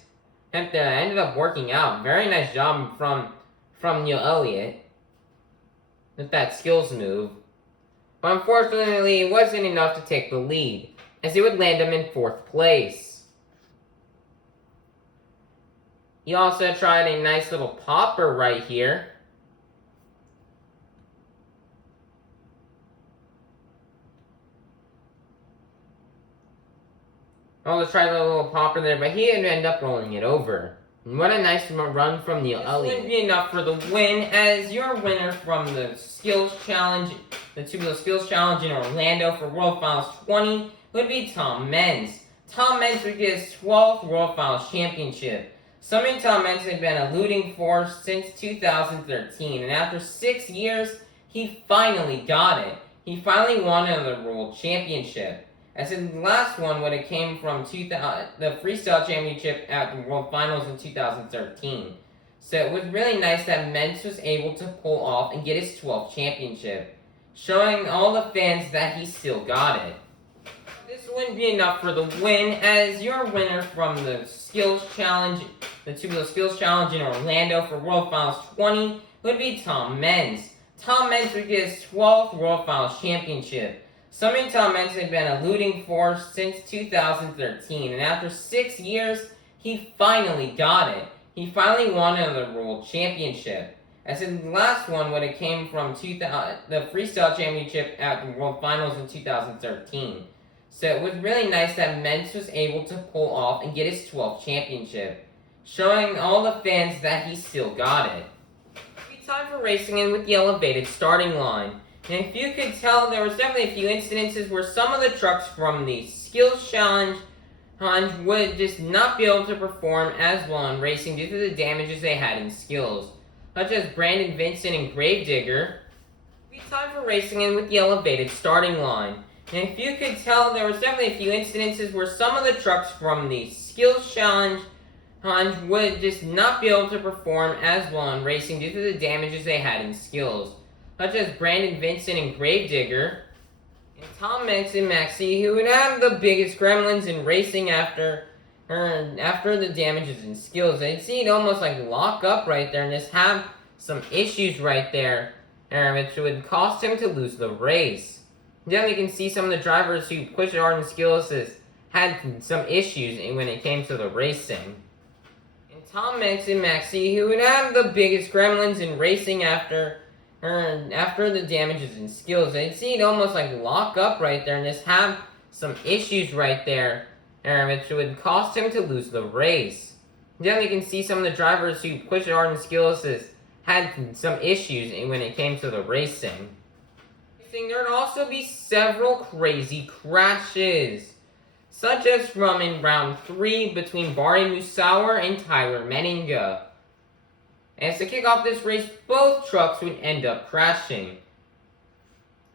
that ended up working out. Very nice job from Neil Elliott with that skills move. But unfortunately, it wasn't enough to take the lead, as it would land him in 4th place. He also tried a nice little popper right here. Also tried a little popper there, but he would end up rolling it over. And what a nice run from Neil Elliott. This wouldn't be enough for the win, as your winner from the Skills Challenge, the Tubular Skills Challenge in Orlando for World Finals 20, would be Tom Meents. Tom Meents would get his 12th World Finals Championship, something Tom Meents had been eluding for since 2013, and after 6 years, he finally got it. He finally won another World Championship. As in the last one when it came from the Freestyle Championship at the World Finals in 2013. So it was really nice that Meents was able to pull off and get his 12th championship, showing all the fans that he still got it. This wouldn't be enough for the win, as your winner from the Skills Challenge, the Tubular Skills Challenge in Orlando for World Finals 20, would be Tom Meents. Tom Meents would get his 12th World Finals Championship, something Tom Meents had been eluding for since 2013, and after 6 years, he finally got it. He finally won another World Championship. As in the last one when it came from the Freestyle Championship at the World Finals in 2013. So it was really nice that Meents was able to pull off and get his 12th championship, showing all the fans that he still got it. Time for racing in with the elevated starting line. And if you could tell, there was definitely a few incidences where some of the trucks from the skills challenge would just not be able to perform as well in racing due to the damages they had in skills, such as Brandon, Vincent, and Gravedigger. Time for racing in with the elevated starting line. And if you could tell, there was definitely a few incidences where some of the trucks from the skills challenge would just not be able to perform as well in racing due to the damages they had in skills, such as Brandon, Vincent, and Gravedigger, and Tom Menson Maxie, who would have the biggest gremlins in racing after the damages in skills. They'd see it almost like lock up right there and just have some issues right there, which would cost him to lose the race. Then you can see some of the drivers who pushed hard in skills had some issues when it came to the racing. And Tom Menson Maxie, who would have the biggest gremlins in racing after the damages in skills. They'd see it almost like lock up right there and just have some issues right there, which would cost him to lose the race. Then you can see some of the drivers who pushed hard in skills had some issues when it came to the racing. There would also be several crazy crashes, such as from in round 3 between Barry Musauer and Tyler Menninga. As to kick off this race, both trucks would end up crashing.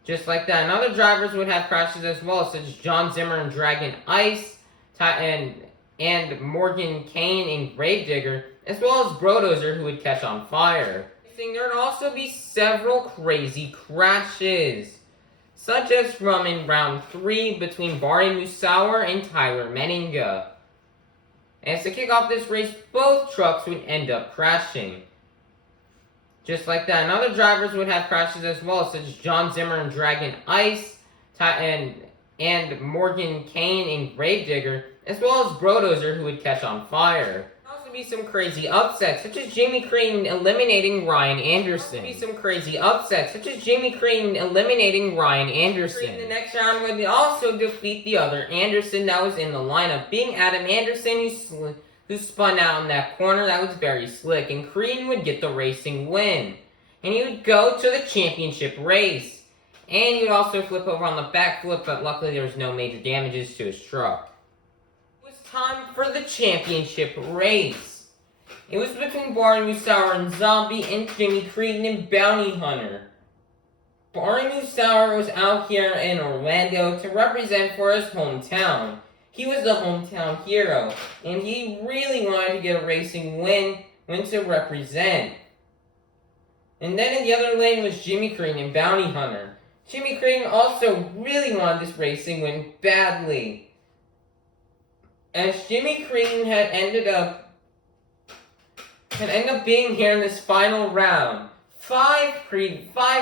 Just like that, and other drivers would have crashes as well, such as John Zimmer and Dragon Ice, and Morgan Kane and Gravedigger, as well as Brodozer, who would catch on fire. There would also be several crazy crashes, such as from in round 3 between Barry Musauer and Tyler Menninga. As to kick off this race, both trucks would end up crashing. Just like that, and other drivers would have crashes as well, such as John Zimmer and Dragon Ice, and Morgan Kane and Gravedigger, as well as Brodozer, who would catch on fire. There would also be some crazy upsets, such as Jimmy Creighton eliminating Ryan Anderson. The next round would also defeat the other Anderson that was in the lineup, being Adam Anderson, who spun out in that corner. That was very slick, and Creighton would get the racing win. And he would go to the championship race. And he would also flip over on the backflip, but luckily there was no major damages to his truck. It was time for the championship race. It was between Barry Musauer and Zombie and Jimmy Creighton and Bounty Hunter. Barry Musauer was out here in Orlando to represent for his hometown. He was the hometown hero, and he really wanted to get a racing win to represent. And then in the other lane was Jimmy Creighton and Bounty Hunter. Jimmy Creighton also really wanted this racing win badly, as Jimmy Creighton had ended up being here in this final round five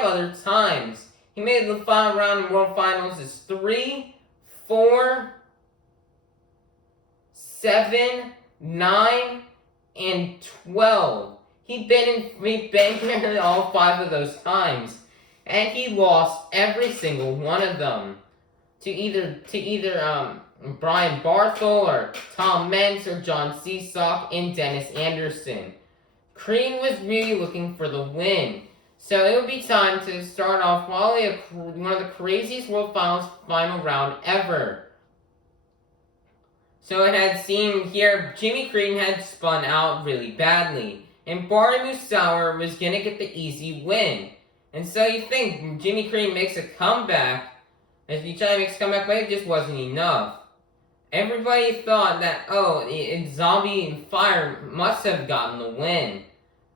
other times. He made the final round in World Finals as 3, 4, 7, 9, and 12. He'd been here all 5 of those times, and he lost every single one of them to either Brian Barthel or Tom Mentz or John Seesock and Dennis Anderson. Creighton was really looking for the win, so it would be time to start off probably one of the craziest World Finals final round ever. So it had seemed here, Jimmy Creighton had spun out really badly, and Barry Musauer was going to get the easy win. And so you think Jimmy Creighton makes a comeback, as he tried to make a comeback, but it just wasn't enough. Everybody thought that, Zombie and Fire must have gotten the win,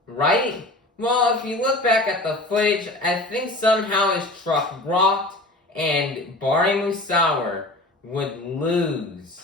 right? Well, if you look back at the footage, I think somehow his truck rocked, and Barry Musauer would lose.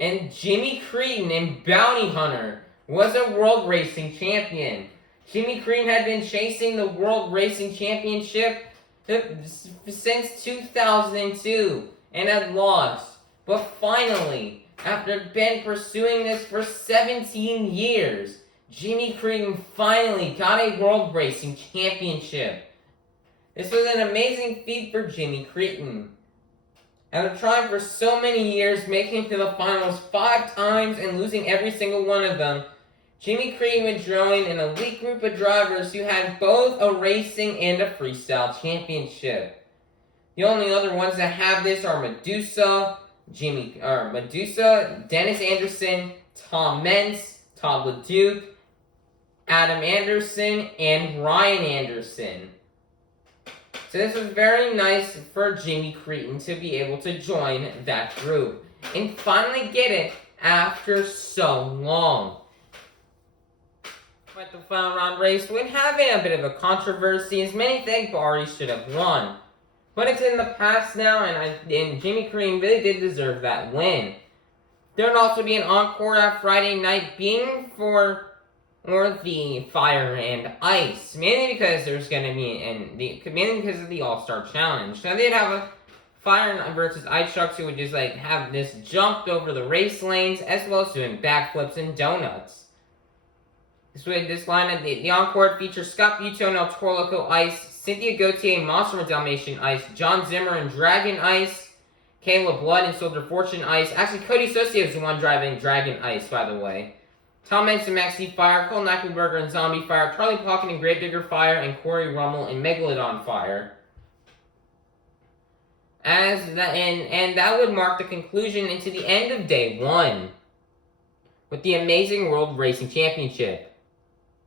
And Jimmy Creighton and Bounty Hunter was a World Racing Champion. Jimmy Creighton had been chasing the World Racing Championship since 2002 and had lost. But finally, after been pursuing this for 17 years, Jimmy Creighton finally got a World Racing Championship. This was an amazing feat for Jimmy Creighton. After trying for so many years, making it to the finals 5 times and losing every single one of them, Jimmy Creed would join an elite group of drivers who had both a racing and a freestyle championship. The only other ones that have this are Medusa, Dennis Anderson, Tom Meents, Todd LeDuc, Adam Anderson, and Ryan Anderson. So this was very nice for Jimmy Cretin to be able to join that group and finally get it after so long. But the final round race would have a bit of a controversy, as many think Barty should have won. But it's in the past now, and Jimmy Cretin really did deserve that win. There would also be an encore that Friday night, being for the Fire and Ice, mainly because there's going to be mainly because of the All-Star Challenge. So they'd have a Fire versus Ice trucks who would just have this jumped over the race lanes, as well as doing backflips and donuts. This lineup, the encore features Scott Buteau and El Toro Loco Ice, Cynthia Gauthier and Monster Dalmatian Ice, John Zimmer and Dragon Ice, Caleb Blood and Soldier Fortune Ice. Actually, Cody Socia is the one driving Dragon Ice, by the way. Tom Meents and Maxi Fire, Cole Knuckleberger and Zombie Fire, Charlie Plotkin and Gravedigger Fire, and Corey Rummel and Megalodon Fire. And that would mark the conclusion into the end of day one with the Amazing World Racing Championship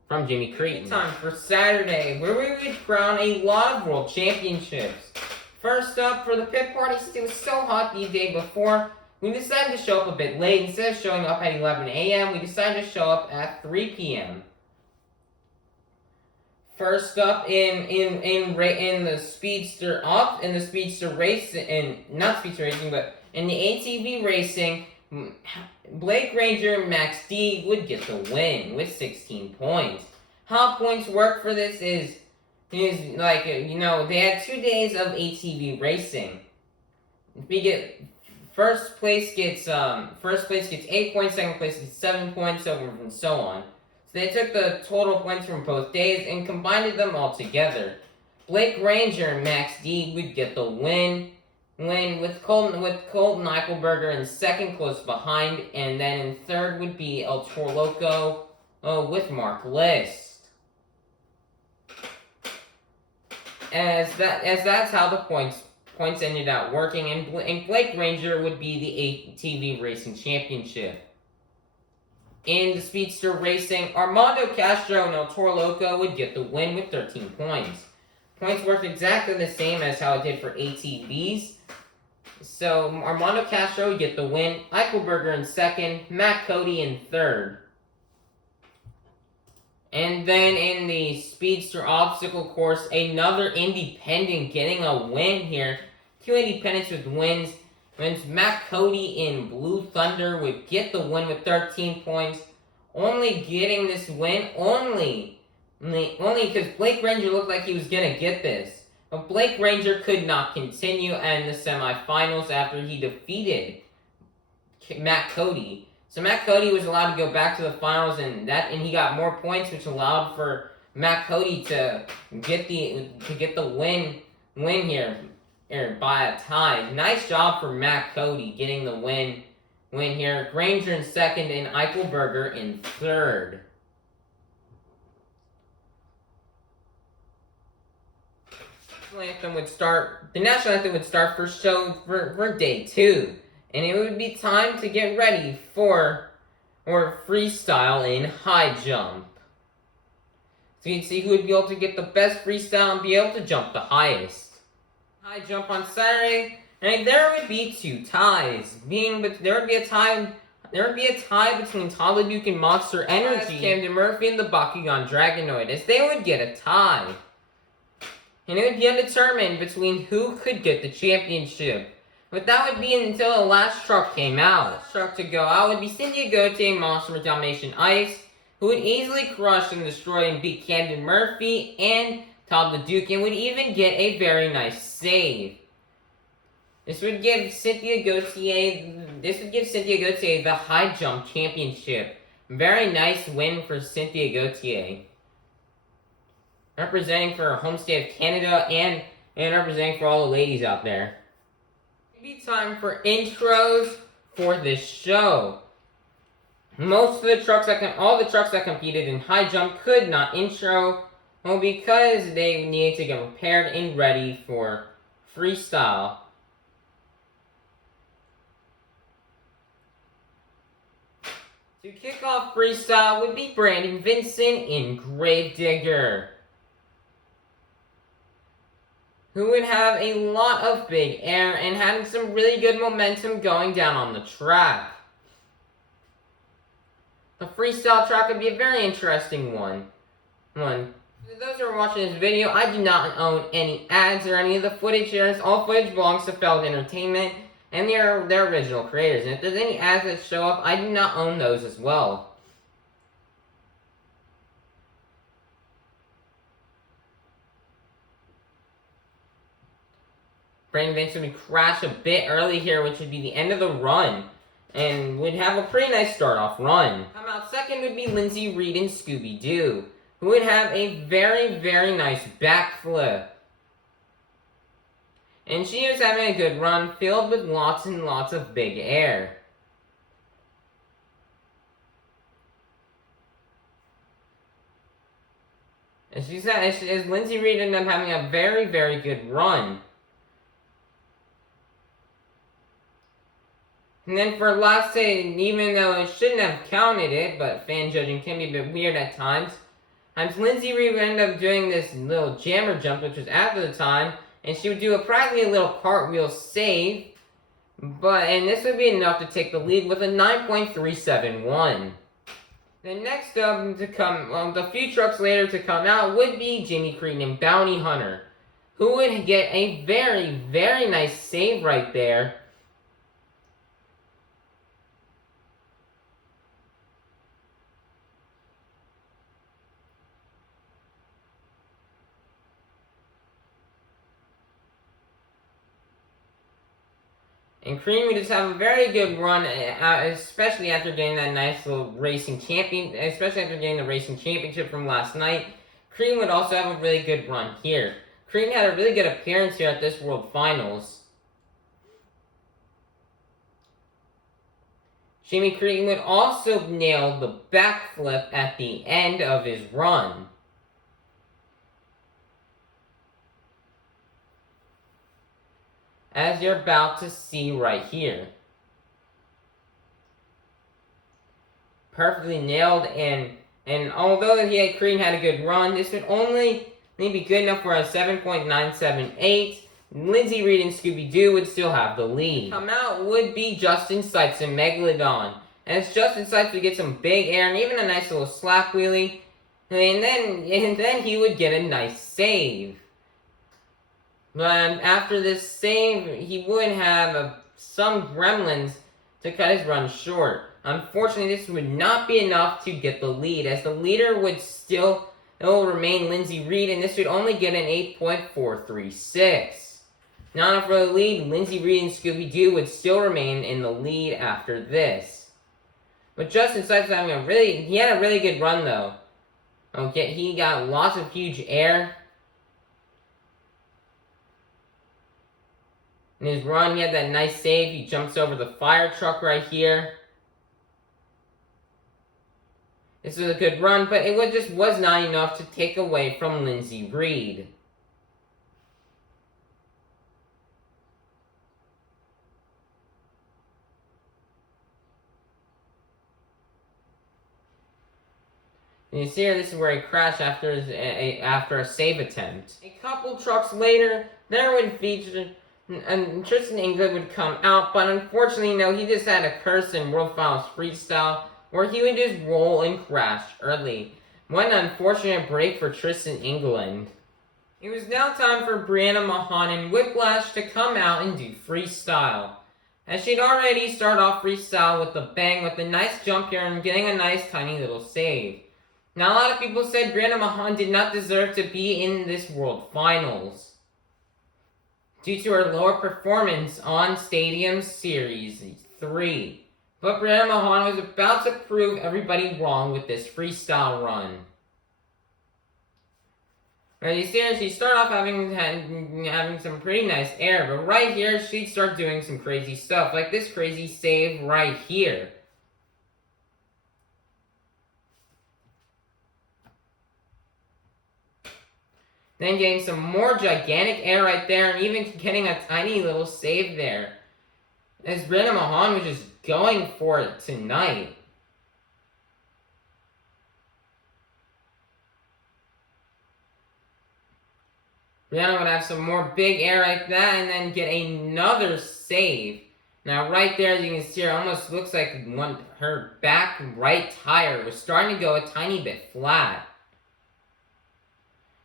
from Jimmy Cretin. Time for Saturday, where we would crown a lot of world championships. First up, for the pit party, since it was so hot the day before, we decided to show up a bit late. Instead of showing up at 11 a.m., we decided to show up at 3 p.m. First up in the speedster racing, not speedster racing, but in the ATV racing, Blake Ranger and Max D would get the win with 16 points. How points work for this is they had 2 days of ATV racing. First place gets 8 points, second place gets 7 points, and so on. So they took the total points from both days and combined them all together. Blake Ranger and Max D would get the win with Colton Eichelberger in second close behind, and then in third would be El Toro Loco with Mark List. As that's how the points ended out working, and Blake Ranger would be the ATV Racing Championship. In the Speedster Racing, Armando Castro and El Toro Loco would get the win with 13 points. Points worked exactly the same as how it did for ATVs. So Armando Castro would get the win, Eichelberger in second, Matt Cody in third. And then in the Speedster Obstacle Course, another independent getting a win here. 2 independents with wins. Matt Cody in Blue Thunder would get the win with 13 points. Only getting this win only because Blake Ranger looked like he was going to get this. But Blake Ranger could not continue in the semifinals after he defeated Matt Cody. So Matt Cody was allowed to go back to the finals, and he got more points, which allowed for Matt Cody to get the win here by a tie. Nice job for Matt Cody getting the win here. Granger in second and Eichelberger in third. The national anthem would start for day 2. And it would be time to get ready for freestyle in high jump. So you'd see who would be able to get the best freestyle and be able to jump the highest. High jump on Saturday, and there would be 2 ties. There would be a tie between Todd LeDuc and Monster Energy, Camden Murphy and the Bakugan Dragonoid, as they would get a tie. And it would be undetermined between who could get the championship. But that would be until the last truck came out. The last truck to go out would be Cynthia Gauthier and Monster Dalmatian Ice, who would easily crush and destroy and beat Camden Murphy and Todd LeDuc, and would even get a very nice save. This would give Cynthia Gauthier the high jump championship. Very nice win for Cynthia Gauthier, representing for her home state of Canada and representing for all the ladies out there. It'd be time for intros for this show. All the trucks that competed in high jump could not intro, well, because they needed to get repaired and ready for freestyle. To kick off freestyle would be Brandon Vincent in Gravedigger, who would have a lot of big air and having some really good momentum going down on the track. The freestyle track would be a very interesting one. For those who are watching this video, I do not own any ads or any of the footage here. All footage belongs to FELD Entertainment and their original creators. And if there's any ads that show up, I do not own those as well. Brandon Vincent would crash a bit early here, which would be the end of the run, and would have a pretty nice start-off run. Come out second would be Lindsay Reed and Scooby-Doo, who would have a very, very nice backflip. And she was having a good run, filled with lots and lots of big air. As Lindsay Reed ended up having a very, very good run. And then for last say, even though it shouldn't have counted it, but fan judging can be a bit weird at times, Lindsay Reed would end up doing this little jammer jump, which was after the time, and she would do practically a little cartwheel save, and this would be enough to take the lead with a 9.371. Then next up to come, a few trucks later to come out would be Jimmy Cretin and Bounty Hunter, who would get a very, very nice save right there. And Cream would just have a very good run, especially after getting that nice little especially after getting the racing championship from last night. Cream would also have a really good run here. Cream had a really good appearance here at this World Finals. Jimmy Cream would also nail the backflip at the end of his run. As you're about to see right here. Perfectly nailed, and although Cream had a good run, this would only be good enough for a 7.978. Lindsay Reed and Scooby-Doo would still have the lead. Come out would be Justin Sipes and Megalodon. As Justin Sipes would get some big air and even a nice little slap wheelie, and then he would get a nice save. But after this save, he would have some gremlins to cut his run short. Unfortunately, this would not be enough to get the lead, as the leader would still remain Lindsay Reed, and this would only get an 8.436. Not enough for the lead, Lindsay Reed and Scooby-Doo would still remain in the lead after this. But Justin Sipes having he had a really good run though. Okay, he got lots of huge air. In his run, he had that nice save. He jumps over the fire truck right here. This was a good run, but it just was not enough to take away from Lindsay Reed. And you see here, this is where he crashed after a save attempt. A couple trucks later, there would feature... And Tristan England would come out, but unfortunately, he just had a curse in World Finals Freestyle, where he would just roll and crash early. What an unfortunate break for Tristan England. It was now time for Brianna Mahan and Whiplash to come out and do freestyle, as she'd already started off freestyle with a bang, with a nice jump here and getting a nice tiny little save. Now, a lot of people said Brianna Mahan did not deserve to be in this World Finals due to her lower performance on Stadium Series 3. But Brianna Mahan was about to prove everybody wrong with this freestyle run. Now you see her, she started off having some pretty nice air, but right here she'd start doing some crazy stuff, like this crazy save right here. Then getting some more gigantic air right there, and even getting a tiny little save there. As Brandon Mahan was just going for it tonight. Brianna would have some more big air like that, and then get another save. Now, right there, as you can see, it almost looks like her back right tire was starting to go a tiny bit flat.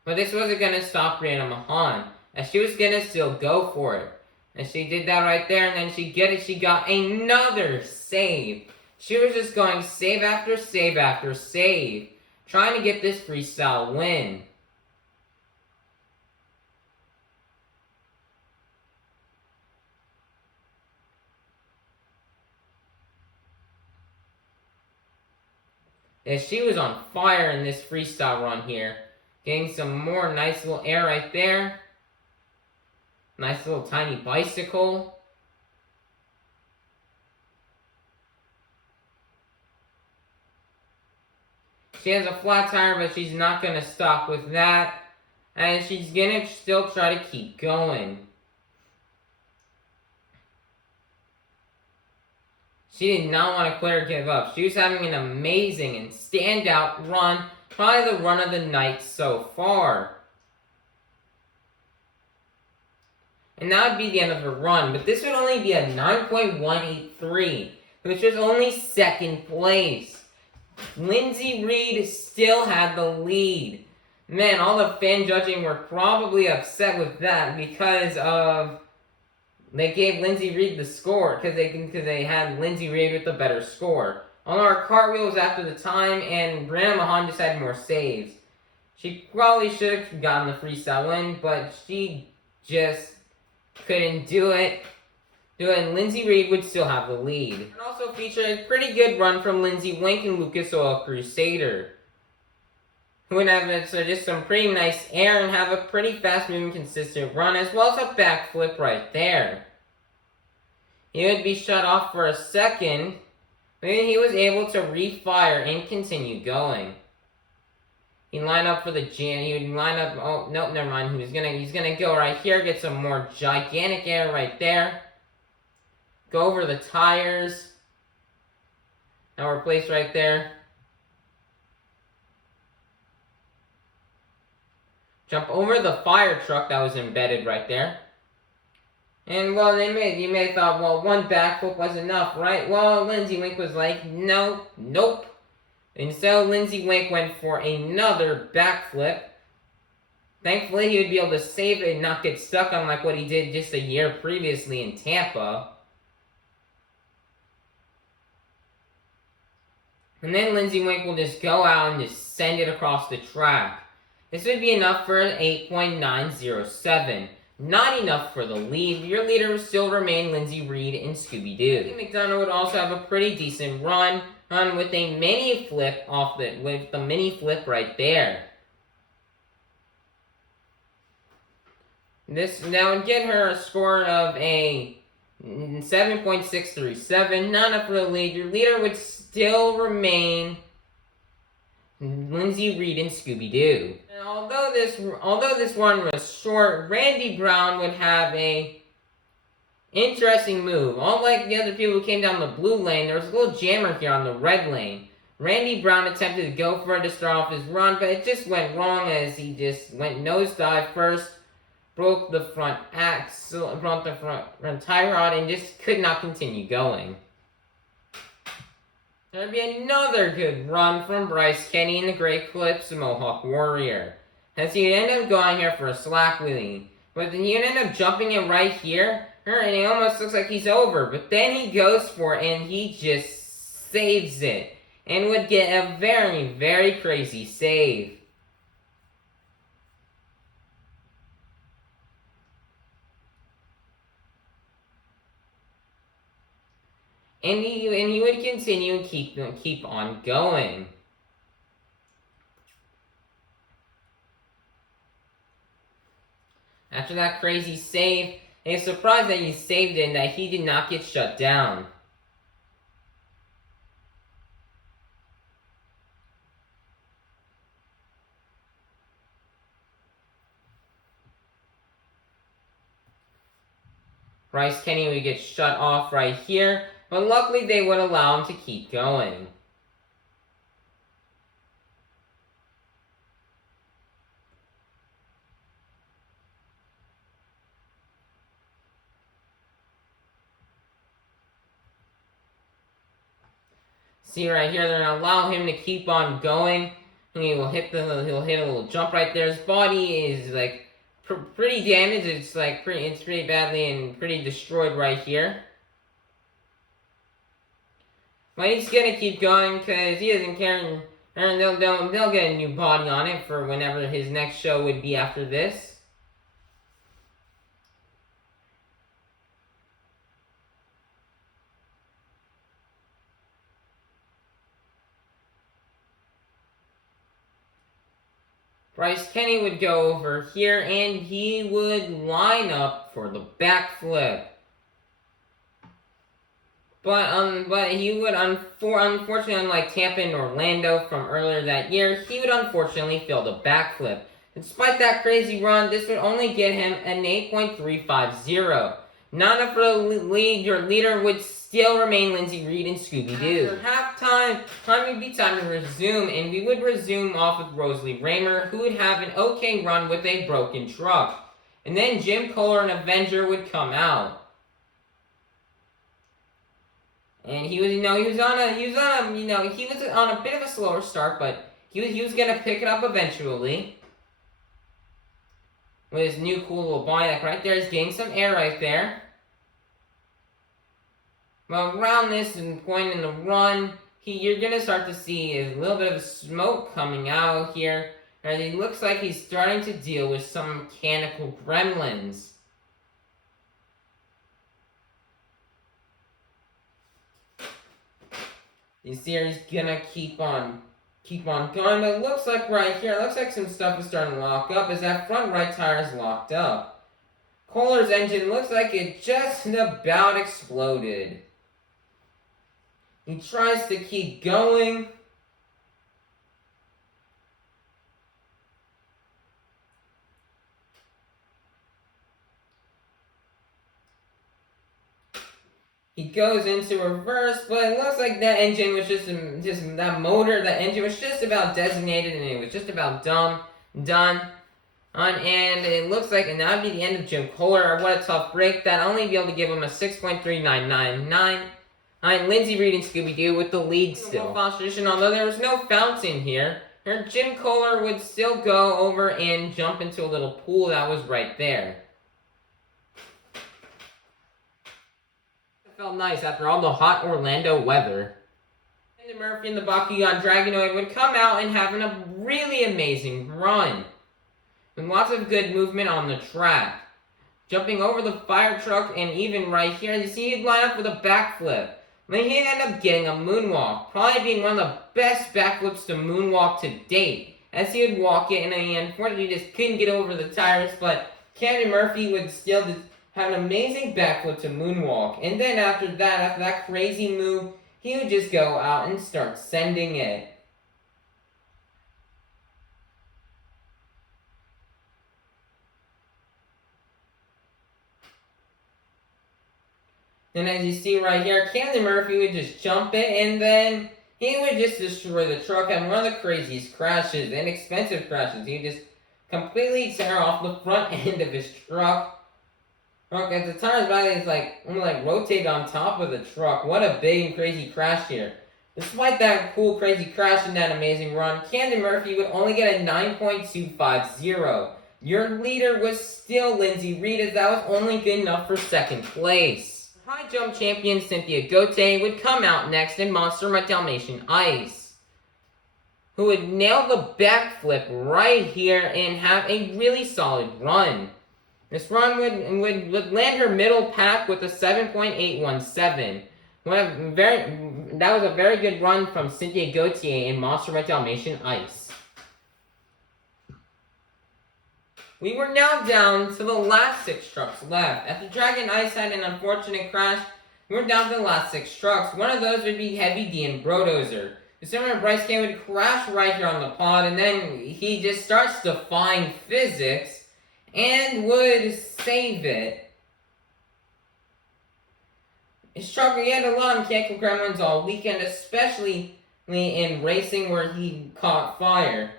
But this wasn't going to stop Brianna Mahan, as she was going to still go for it. And she did that right there, and then she got another save. She was just going save after save after save, trying to get this freestyle win. As she was on fire in this freestyle run here. Getting some more nice little air right there. Nice little tiny bicycle. She has a flat tire, but she's not going to stop with that. And she's going to still try to keep going. She did not want to quit or give up. She was having an amazing and standout run. Probably the run of the night so far. And that would be the end of her run. But this would only be a 9.183, which was only second place. Lindsay Reed still had the lead. Man, all the fan judging were probably upset with that because of... They gave Lindsay Reed the score because they had Lindsay Reed with the better score. On our cartwheels after the time, and Brianna Mahan just had more saves. She probably should have gotten the freestyle win, but she just couldn't do it. And Lindsay Reed would still have the lead. And also featured a pretty good run from Lindsay Wink and Lucas Oil Crusader, who would have just some pretty nice air and have a pretty fast moving consistent run, as well as a backflip right there. He would be shut off for a second, but then he was able to refire and continue going. He'd line up for the jam. He would line up. Oh nope, never mind. He's gonna go right here, get some more gigantic air right there. Go over the tires. Now we're placed right there. Jump over the fire truck that was embedded right there. And well, you may have thought, well, one backflip was enough, right? Well, Lindsay Wink was like, no, nope. And so Lindsay Wink went for another backflip. Thankfully, he would be able to save it and not get stuck on like what he did just a year previously in Tampa. And then Lindsay Wink will just go out and just send it across the track. This would be enough for an 8.907. Not enough for the lead. Your leader would still remain Lindsay Reed and Scooby-Doo. McDonough would also have a pretty decent run with a mini flip with the mini flip right there. This now would get her a score of a 7.637. Not enough for the lead. Your leader would still remain Lindsay Reed and Scooby-Doo. And although this one was short, Randy Brown would have a interesting move. Unlike the other people who came down the blue lane, there was a little jammer here on the red lane. Randy Brown attempted to go for it to start off his run, but it just went wrong as he just went nosedive first, broke the front axle, broke the front tie rod, and just could not continue going. There'd be another good run from Bryce Kenny in the Great Clips Mohawk Warrior, as he would end up going here for a slack wheelie. But then he would end up jumping it right here, and it almost looks like he's over. But then he goes for it, and he just saves it, and would get a very, very crazy save. And he would continue and keep on going. After that crazy save, it's surprised that he saved it and that he did not get shut down. Bryce Kenny would get shut off right here, but luckily they would allow him to keep going. See right here, they're gonna allow him to keep on going. And he'll hit a little jump right there. His body is like pretty damaged. It's like pretty badly and pretty destroyed right here. But he's gonna keep going because he doesn't care, and they'll get a new body on it for whenever his next show would be after this. Bryce Kenny would go over here, and he would line up for the backflip. But he would, unfortunately, unlike Tampa and Orlando from earlier that year, he would unfortunately fail the backflip. Despite that crazy run, this would only get him an 8.350. Not enough for the lead. Your leader would still remain Lindsay Reed and Scooby-Doo. After halftime, would be time to resume, and we would resume off with Rosalie Raymer, who would have an okay run with a broken truck. And then Jim Kohler and Avenger would come out. And he was on a bit of a slower start, but he was gonna pick it up eventually. With his new cool little body, like right there, he's getting some air right there. Well, around this point in the run, you're gonna start to see a little bit of smoke coming out here, and it looks like he's starting to deal with some mechanical gremlins. You see here, he's gonna keep on going, but it looks like right here, it looks like some stuff is starting to lock up as that front right tire is locked up. Kohler's engine looks like it just about exploded. He tries to keep going. He goes into reverse, but it looks like that engine was just that motor, that engine was just about designated, and it was just about done. And it looks like, and that would be the end of Jim Kohler. What a tough break. That'd only be able to give him a 6.3999. Lindsay Reed and Scooby-Doo with the lead still. Although there was no fountain here, Jim Kohler would still go over and jump into a little pool that was right there. Felt nice after all the hot Orlando weather. And Murphy and the Bakugan Dragonoid would come out and having a really amazing run. With lots of good movement on the track. Jumping over the fire truck, and even right here, you see he'd line up with a backflip. Then he'd end up getting a moonwalk. Probably being one of the best backflips to moonwalk to date. As he would walk it, and he unfortunately just couldn't get over the tires, but Camden Murphy would still have an amazing backflip to moonwalk. And then after that crazy move, he would just go out and start sending it. And as you see right here, Camden Murphy would just jump it, and then he would just destroy the truck and one of the craziest crashes, inexpensive crashes. He would just completely tear off the front end of his truck. At the tires valley is like rotate on top of the truck. What a big and crazy crash here. Despite that cool crazy crash and that amazing run, Camden Murphy would only get a 9.250. Your leader was still Lindsay Reed, as that was only good enough for second place. High jump champion Cynthia Gauthier would come out next in Monster My Dalmatian Ice, who would nail the backflip right here and have a really solid run. This run would land her middle pack with a 7.817. That was a very good run from Cynthia Gauthier in Monster My Dalmatian Ice. We were now down to the last 6 trucks left. After Dragon Ice had an unfortunate crash, we were down to the last 6 trucks. One of those would be Heavy D and Brodozer. Assuming Bryce K would crash right here on the pod, and then he just starts defying physics and would save it. His truck, he had a lot of mechanical gremlins all weekend, especially in racing where he caught fire.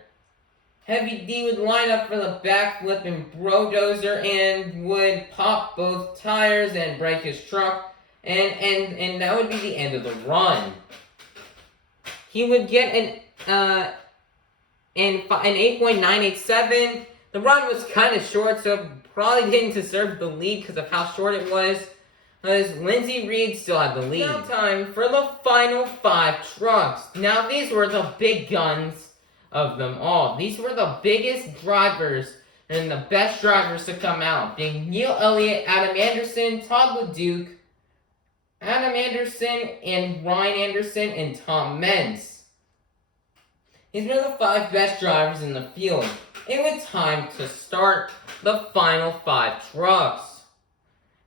Heavy D would line up for the backflip and brodozer and would pop both tires and break his truck, and that would be the end of the run. He would get an 8.987. The run was kind of short, so probably didn't deserve the lead because of how short it was. Because Lindsey Reed still had the lead. Now time for the final 5 trucks. Now these were the big guns of them all. These were the biggest drivers and the best drivers to come out, being Neil Elliott, Adam Anderson, Todd LeDuc, Adam Anderson, and Ryan Anderson, and Tom Meents. These were the 5 best drivers in the field. It was time to start the final 5 trucks.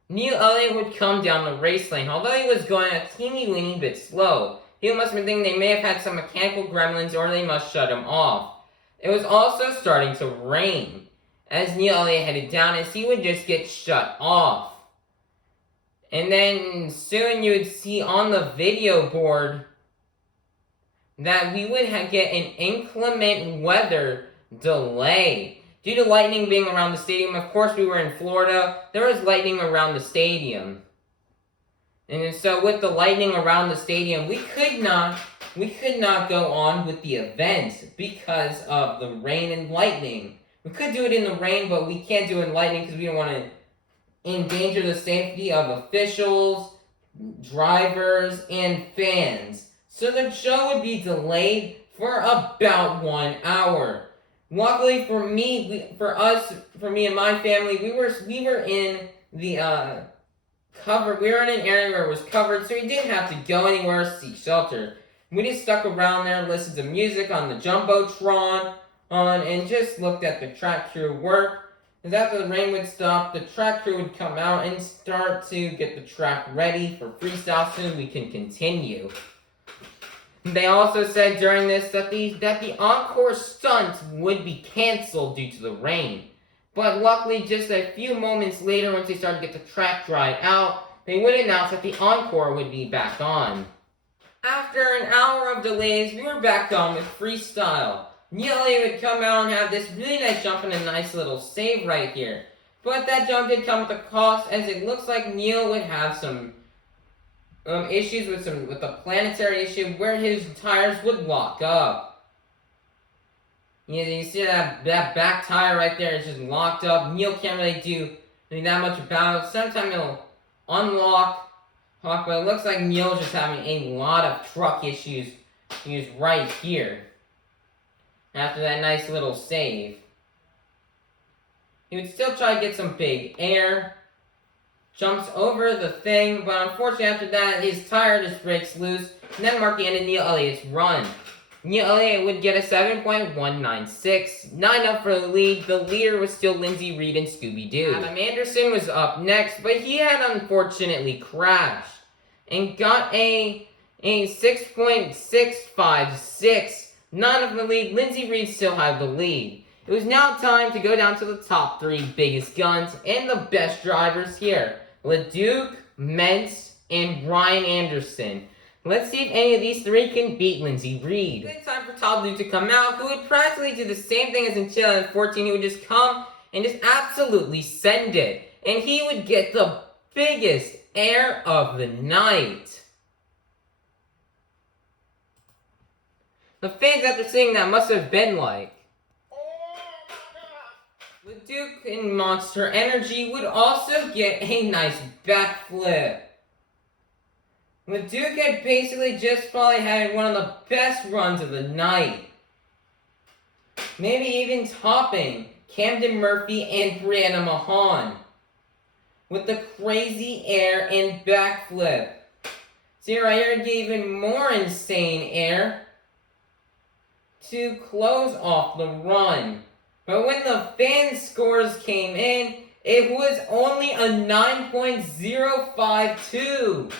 Neil Elliott would come down the race lane, although he was going a teeny-weeny bit slow. People must have been thinking they may have had some mechanical gremlins or they must shut him off. It was also starting to rain as Neil Elliott headed down, as he would just get shut off. And then soon you would see on the video board that we would get an inclement weather delay. Due to lightning being around the stadium, of course we were in Florida, there was lightning around the stadium. And so with the lightning around the stadium, we could not go on with the event because of the rain and lightning. We could do it in the rain, but we can't do it in lightning because we don't want to endanger the safety of officials, drivers, and fans. So the show would be delayed for about 1 hour. Luckily for me, for me and my family, we were in the covered. We were in an area where it was covered, so we didn't have to go anywhere to seek shelter. We just stuck around there, listened to music on the Jumbotron, and just looked at the track crew work. Because after the rain would stop, the track crew would come out and start to get the track ready for freestyle so we can continue. They also said during this that the encore stunt would be canceled due to the rain. But luckily, just a few moments later, once they started to get the track dried out, they would announce that the encore would be back on. After an hour of delays, we were back on with freestyle. Neil Elliott would come out and have this really nice jump and a nice little save right here. But that jump did come with a cost, as it looks like Neil would have some issues with the planetary issue where his tires would lock up. You see that back tire right there is just locked up. Neil can't really do that much about it. Sometimes it'll unlock, but it looks like Neil's just having a lot of truck issues right here. After that nice little save. He would still try to get some big air. Jumps over the thing, but unfortunately after that, his tire just breaks loose, and that marked the end of Neil Elliott's run. Neil Elliott would get a 7.196, 9 up for the lead. The leader was still Lindsey Reed and Scooby-Doo. Adam Anderson was up next, but he had unfortunately crashed, and got a 6.656, 9 up for the lead. Lindsey Reed still had the lead. It was now time to go down to the top 3 biggest guns and the best drivers here. LeDuc, Meents, and Ryan Anderson. Let's see if any of these 3 can beat Lindsey Reed. It's time for Todd LeDuc to come out, who would practically do the same thing as in 2014. He would just come and just absolutely send it. And he would get the biggest air of the night. The fans after seeing that must have been like, LeDuc and Monster Energy would also get a nice backflip. LeDuc had basically just probably had one of the best runs of the night. Maybe even topping Camden Murphy and Brianna Mahan with the crazy air and backflip. See right here, get even more insane air to close off the run. But when the fan scores came in, it was only a 9.052.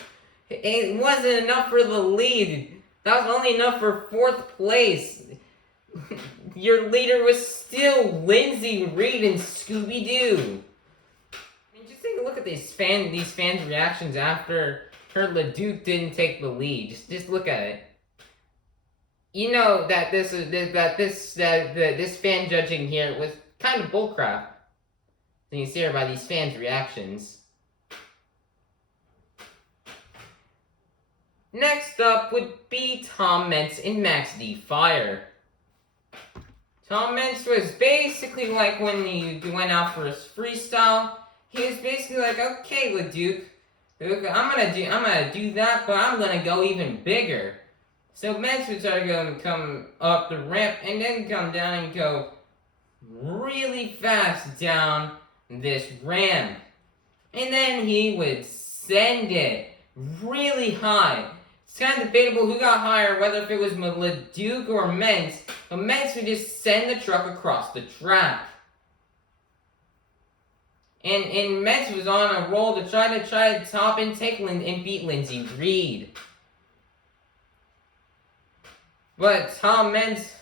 It wasn't enough for the lead. That was only enough for 4th place. Your leader was still Lindsey Reed and Scooby-Doo. I mean, just take a look at these fans' reactions after her LeDuc didn't take the lead. Just look at it. You know that this fan judging here was kind of bullcrap. And you see her by these fans' reactions. Next up would be Tom Meents and Max D. Fire. Tom Meents was basically like when he went out for his freestyle. He was basically like, okay, LeDuc, I'm gonna do that, but I'm gonna go even bigger. So Meents would try to come up the ramp and then come down and go really fast down this ramp. And then he would send it really high. It's kind of debatable who got higher, whether if it was LeDuc or Meents. But Meents would just send the truck across the track. And Meents was on a roll to try to top and take and beat Lindsey Reed. But Tom Meents,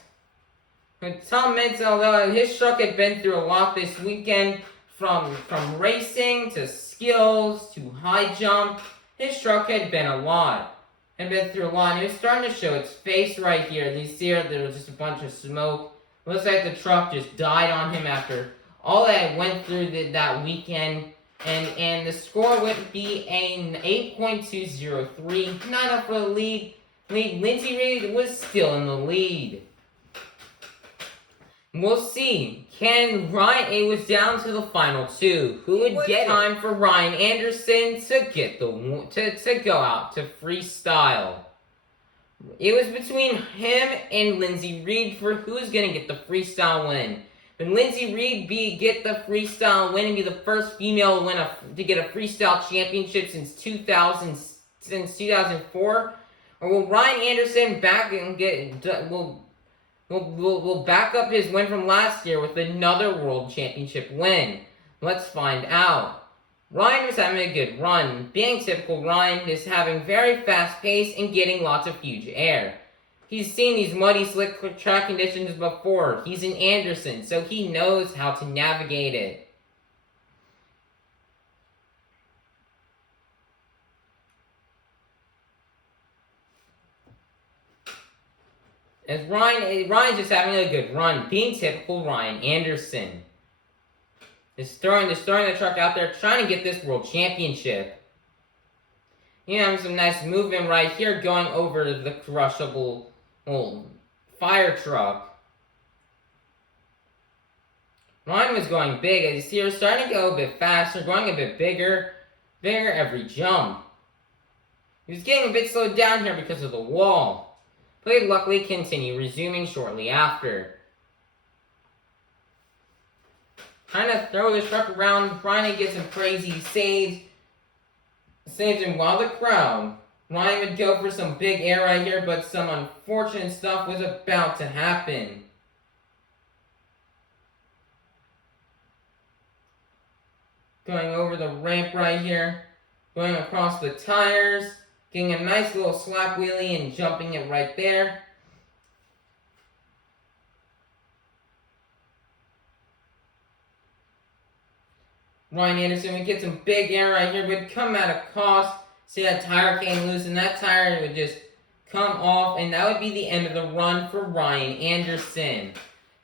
although his truck had been through a lot this weekend, from racing to skills to high jump, his truck had been a lot. Had been through a lot, and it was starting to show its face right here. You see here, there was just a bunch of smoke. Looks like the truck just died on him after all that went through that weekend. And the score would be an 8.203. Not up for the lead. Lindsey Reed was still in the lead. We'll see. It was down to the final two. Who would get time for Ryan Anderson to get to go out to freestyle? It was between him and Lindsey Reed for who's gonna get the freestyle win. Would Lindsey Reed get the freestyle win and be the first female to get a freestyle championship since 2004? Or will Ryan Anderson will back up his win from last year with another world championship win? Let's find out. Ryan was having a good run. Being typical Ryan, is having very fast pace and getting lots of huge air. He's seen these muddy, slick track conditions before. He's an Anderson, so he knows how to navigate it. As Ryan's just having a good run, being typical Ryan Anderson. Just throwing the truck out there, trying to get this world championship. You know, some nice movement right here, going over the crushable fire truck. Ryan was going big, as you see, we're starting to go a bit faster, going a bit bigger every jump. He was getting a bit slowed down here because of the wall. But he'd luckily continue, resuming shortly after. Trying to throw this truck around, trying to get some crazy saves. Saves him while the crowd. Ryan would go for some big air right here, but some unfortunate stuff was about to happen. Going over the ramp right here. Going across the tires. Getting a nice little slap wheelie and jumping it right there. Ryan Anderson would get some big air right here, would come at a cost. See, that tire came loose, and that tire would just come off, and that would be the end of the run for Ryan Anderson.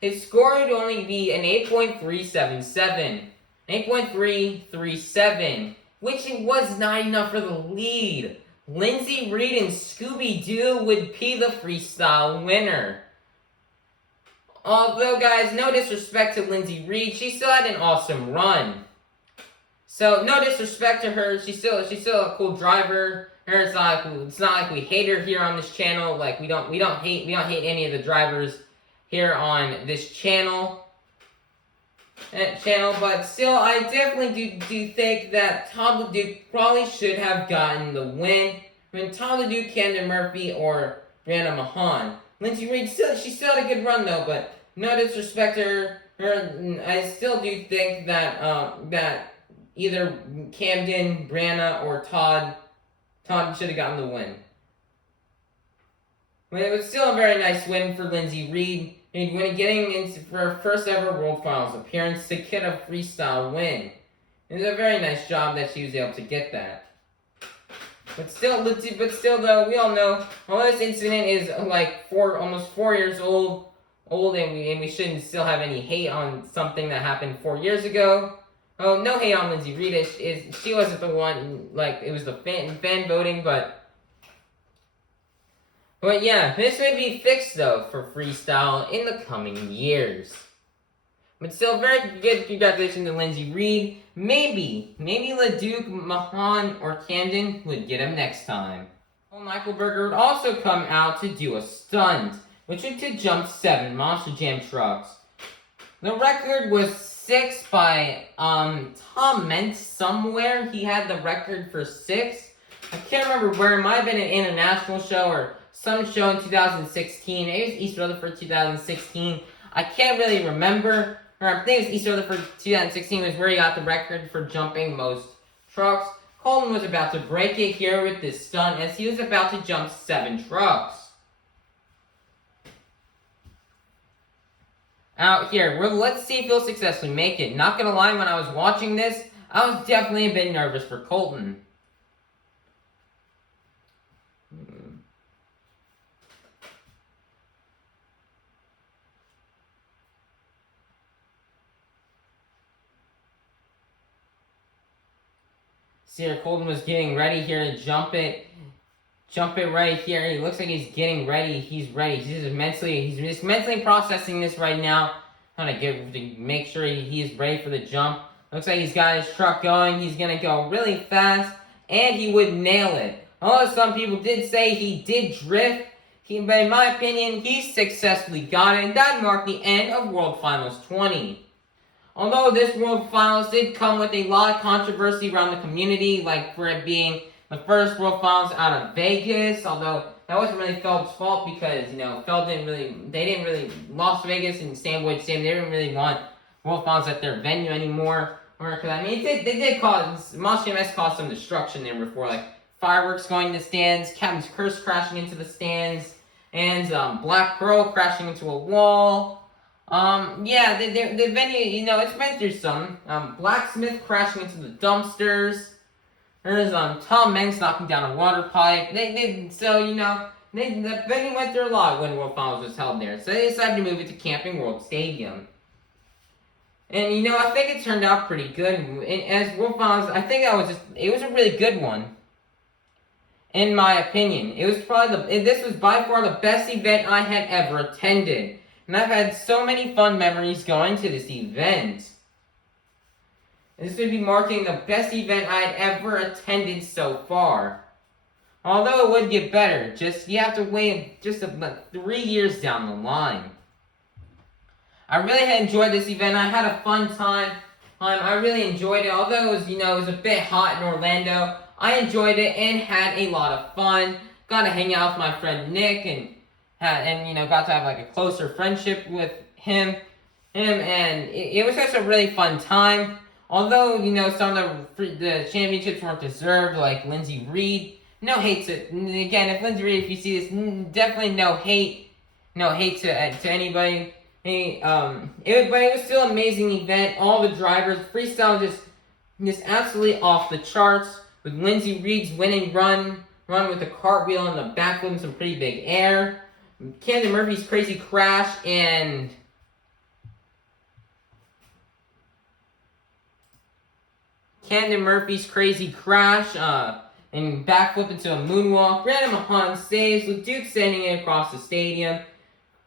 His score would only be an 8.377. 8.337, which it was not enough for the lead. Lindsey Reed and Scooby-Doo would be the freestyle winner. Although, guys, no disrespect to Lindsey Reed, she still had an awesome run. So, no disrespect to her, she's still a cool driver. It's not like we hate her here on this channel. Like, we don't hate any of the drivers here on this channel. But still, I definitely do think that Tom LeDuc probably should have gotten the win. When Tom LeDuc, Camden Murphy, or Brianna Mahan. Lindsey Reed, she still had a good run though, but no disrespect to her. I still do think that that either Camden, Brianna, or Todd should have gotten the win. But it was still a very nice win for Lindsey Reed. And when getting into her first ever World Finals appearance to get a freestyle win. It was a very nice job that she was able to get that. But still, though, we all know, well, this incident is like almost 4 years old, and we shouldn't still have any hate on something that happened 4 years ago. Oh, no hate on Lindsay Reed. She wasn't the one, like, it was the fan voting, but yeah, this may be fixed, though, for freestyle in the coming years. But still, very good congratulations to Lindsay Reed. Maybe LeDuc, Mahan, or Camden would get him next time. Well, Michael Berger would also come out to do a stunt, which would to jump 7 Monster Jam trucks. The record was 6 by Tom Mentz somewhere. He had the record for 6. I can't remember where. It might have been an international show or some show in 2016. It was East Rutherford 2016. I can't really remember. Or I think it was East Rutherford 2016 was where he got the record for jumping most trucks. Colton was about to break it here with this stunt as he was about to jump 7 trucks. Out here, let's see if he'll successfully make it. Not gonna lie, when I was watching this, I was definitely a bit nervous for Colton. See here, Colton was getting ready here to jump it. Jump it right here. He looks like he's getting ready. He's ready. He's just mentally processing this right now. Trying to make sure he's ready for the jump. Looks like he's got his truck going. He's gonna go really fast, and he would nail it. Although some people did say he did drift, but in my opinion, he successfully got it, and that marked the end of World Finals 20. Although this World Finals did come with a lot of controversy around the community, like for it being the first World Finals out of Vegas, although that wasn't really Feld's fault because, Feld Las Vegas and Sandwich Sam, they didn't really want World Finals at their venue anymore. They did cause, MonsterJam caused some destruction there before, like fireworks going in the stands, Captain's Curse crashing into the stands, and Black Pearl crashing into a wall. Yeah, the venue, it's been through some. Blacksmith crashing into the dumpsters. There's Tom Mentz knocking down a water pipe. The venue went through a lot when World Finals was held there. So they decided to move it to Camping World Stadium. And I think it turned out pretty good. And as World Finals, I think it was a really good one. In my opinion. This was by far the best event I had ever attended. And I've had so many fun memories going to this event. This would be marking the best event I had ever attended so far. Although it would get better, you have to wait just about 3 years down the line. I really had enjoyed this event. I had a fun time. I really enjoyed it. Although it was a bit hot in Orlando, I enjoyed it and had a lot of fun. Got to hang out with my friend Nick and got to have like a closer friendship with him, and it was just a really fun time. Although, some of the championships weren't deserved, like Lindsay Reed. No hate to, again, if Lindsay Reed, if you see this, definitely no hate to anybody. But it was still an amazing event. All the drivers, freestyle just absolutely off the charts, with Lindsay Reed's winning run with a cartwheel and the backflip and some pretty big air. Camden Murphy's crazy crash and and backflip into a moonwalk. Brandon Mahan saves with Duke sending it across the stadium.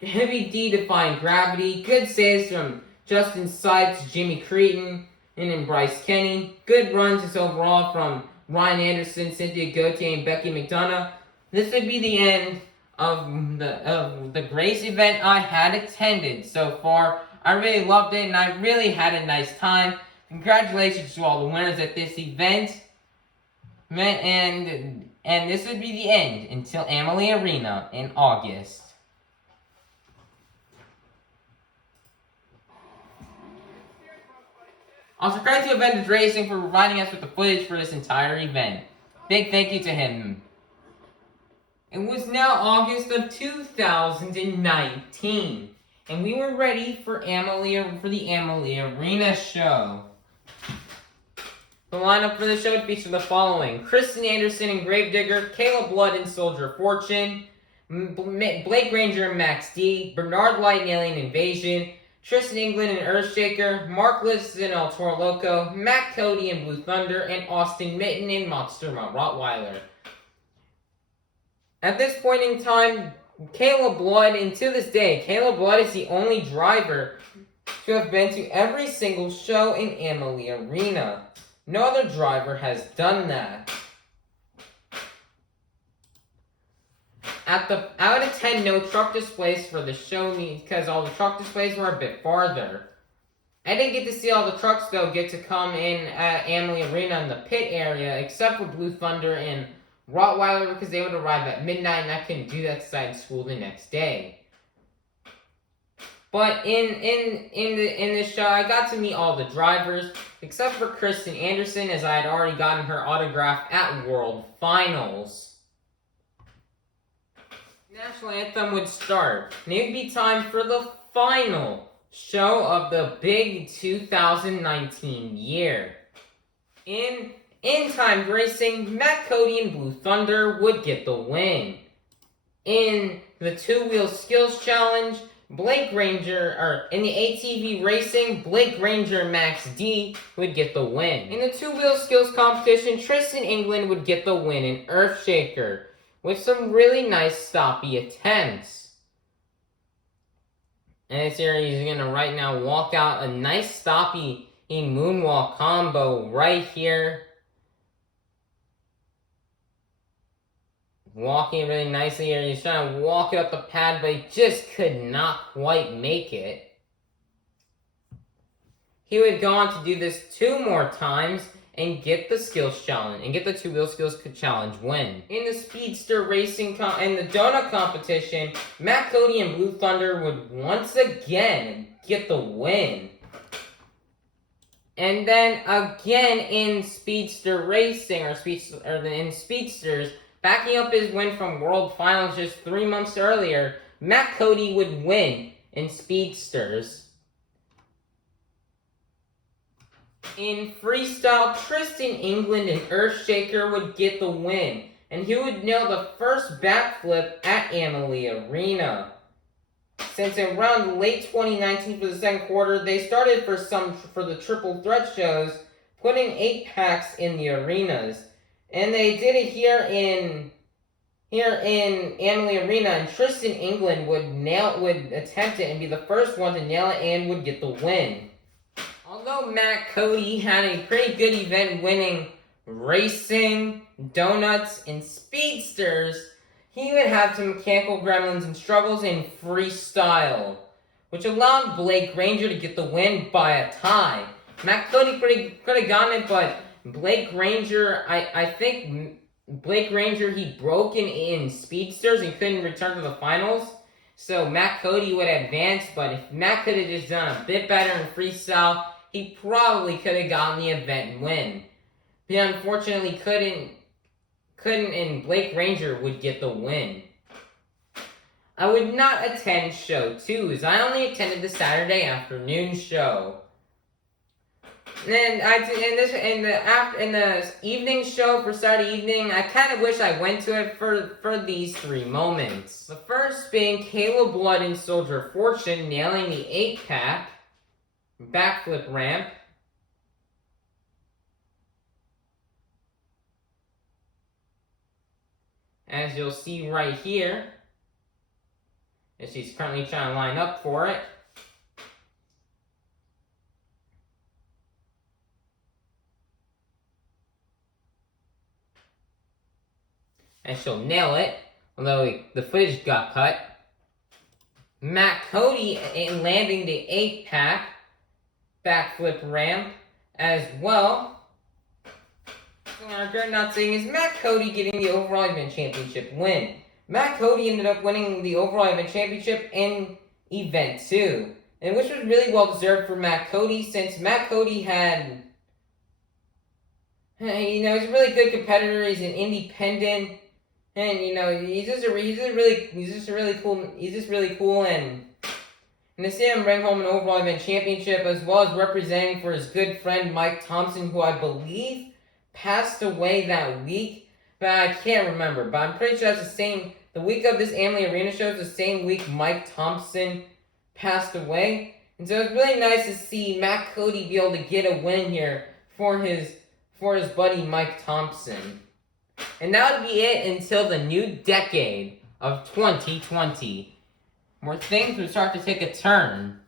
Heavy D defying gravity. Good saves from Justin Sipes, Jimmy Cretin, and then Bryce Kenny. Good runs just overall from Ryan Anderson, Cynthia Gauthier, and Becky McDonough. This would be the end of the greatest event I had attended so far. I really loved it and I really had a nice time. Congratulations to all the winners at this event. And this would be the end until Amalie Arena in August. Also, credit to Avengers Racing for providing us with the footage for this entire event. Big thank you to him. It was now August of 2019, and we were ready for the Amalie Arena show. The lineup for the show would feature the following: Kristen Anderson and Gravedigger, Caleb Blood and Soldier of Fortune, Blake Granger and Max D, Bernard Light and Alien Invasion, Tristan England and Earthshaker, Mark Liz and El Toro Loco, Matt Cody and Blue Thunder, and Austin Mitten and Monster Rottweiler. At this point in time, Caleb Blood, and to this day, Caleb Blood is the only driver to have been to every single show in Amalie Arena. No other driver has done that. Out of 10, no truck displays for the show because all the truck displays were a bit farther. I didn't get to see all the trucks though get to come in at Amalie Arena in the pit area, except for Blue Thunder and Rottweiler because they would arrive at midnight and I couldn't do that because I had school the next day. But in this show, I got to meet all the drivers, except for Kristen Anderson, as I had already gotten her autograph at World Finals. National Anthem would start, and it would be time for the final show of the big 2019 year. In Time Racing, Matt Cody and Blue Thunder would get the win. In the Two-Wheel Skills Challenge, in the ATV Racing, Blake Granger and Max D would get the win. In the Two-Wheel Skills Competition, Tristan England would get the win in Earthshaker, with some really nice stoppy attempts. And this here, he's going to right now walk out a nice stoppy moonwalk combo right here. Walking really nicely here. He's trying to walk it up the pad, but he just could not quite make it. He would go on to do this 2 more times and get the skills challenge, and get the Two-Wheel Skills Challenge win. In the Speedster Racing and the Donut Competition, Matt Cody and Blue Thunder would once again get the win. And then again in Speedster Racing, in Speedsters, backing up his win from World Finals just 3 months earlier, Matt Cody would win in Speedsters. In Freestyle, Tristan England and Earthshaker would get the win, and he would nail the first backflip at Amalie Arena. Since around late 2019 for the second quarter, they started for the triple threat shows, putting 8 packs in the arenas. And they did it here in Amalie Arena, and Tristan England would attempt it and be the first one to nail it and would get the win. Although Matt Cody had a pretty good event winning Racing, Donuts, and Speedsters, he would have some mechanical gremlins and struggles in Freestyle, which allowed Blake Granger to get the win by a tie. Matt Cody could have gotten it, but Blake Granger, I think Blake Granger, he broke in Speedsters and couldn't return to the finals. So Matt Cody would advance, but if Matt could have just done a bit better in Freestyle, he probably could have gotten the event and win. He unfortunately couldn't, and Blake Granger would get the win. I would not attend show 2, as I only attended the Saturday afternoon show. And in the evening show for Saturday evening, I kind of wish I went to it for these 3 moments. The first being Caleb Blood and Soldier of Fortune nailing the 8-pack backflip ramp. As you'll see right here, as she's currently trying to line up for it. And she'll nail it, although the footage got cut. Matt Cody landing the 8-pack backflip ramp as well. What I regret not saying is Matt Cody getting the overall event championship win. Matt Cody ended up winning the overall event championship in Event 2, and which was really well deserved for Matt Cody, since Matt Cody had, he's a really good competitor. He's an independent. And he's just really cool, and And to see him bring home an overall event championship, as well as representing for his good friend Mike Thompson, who I believe passed away that week, but I can't remember. But I'm pretty sure that's the week of this Amalie Arena show is the same week Mike Thompson passed away. And so it's really nice to see Matt Cody be able to get a win here for his buddy Mike Thompson. And that would be it until the new decade of 2020, where things would start to take a turn.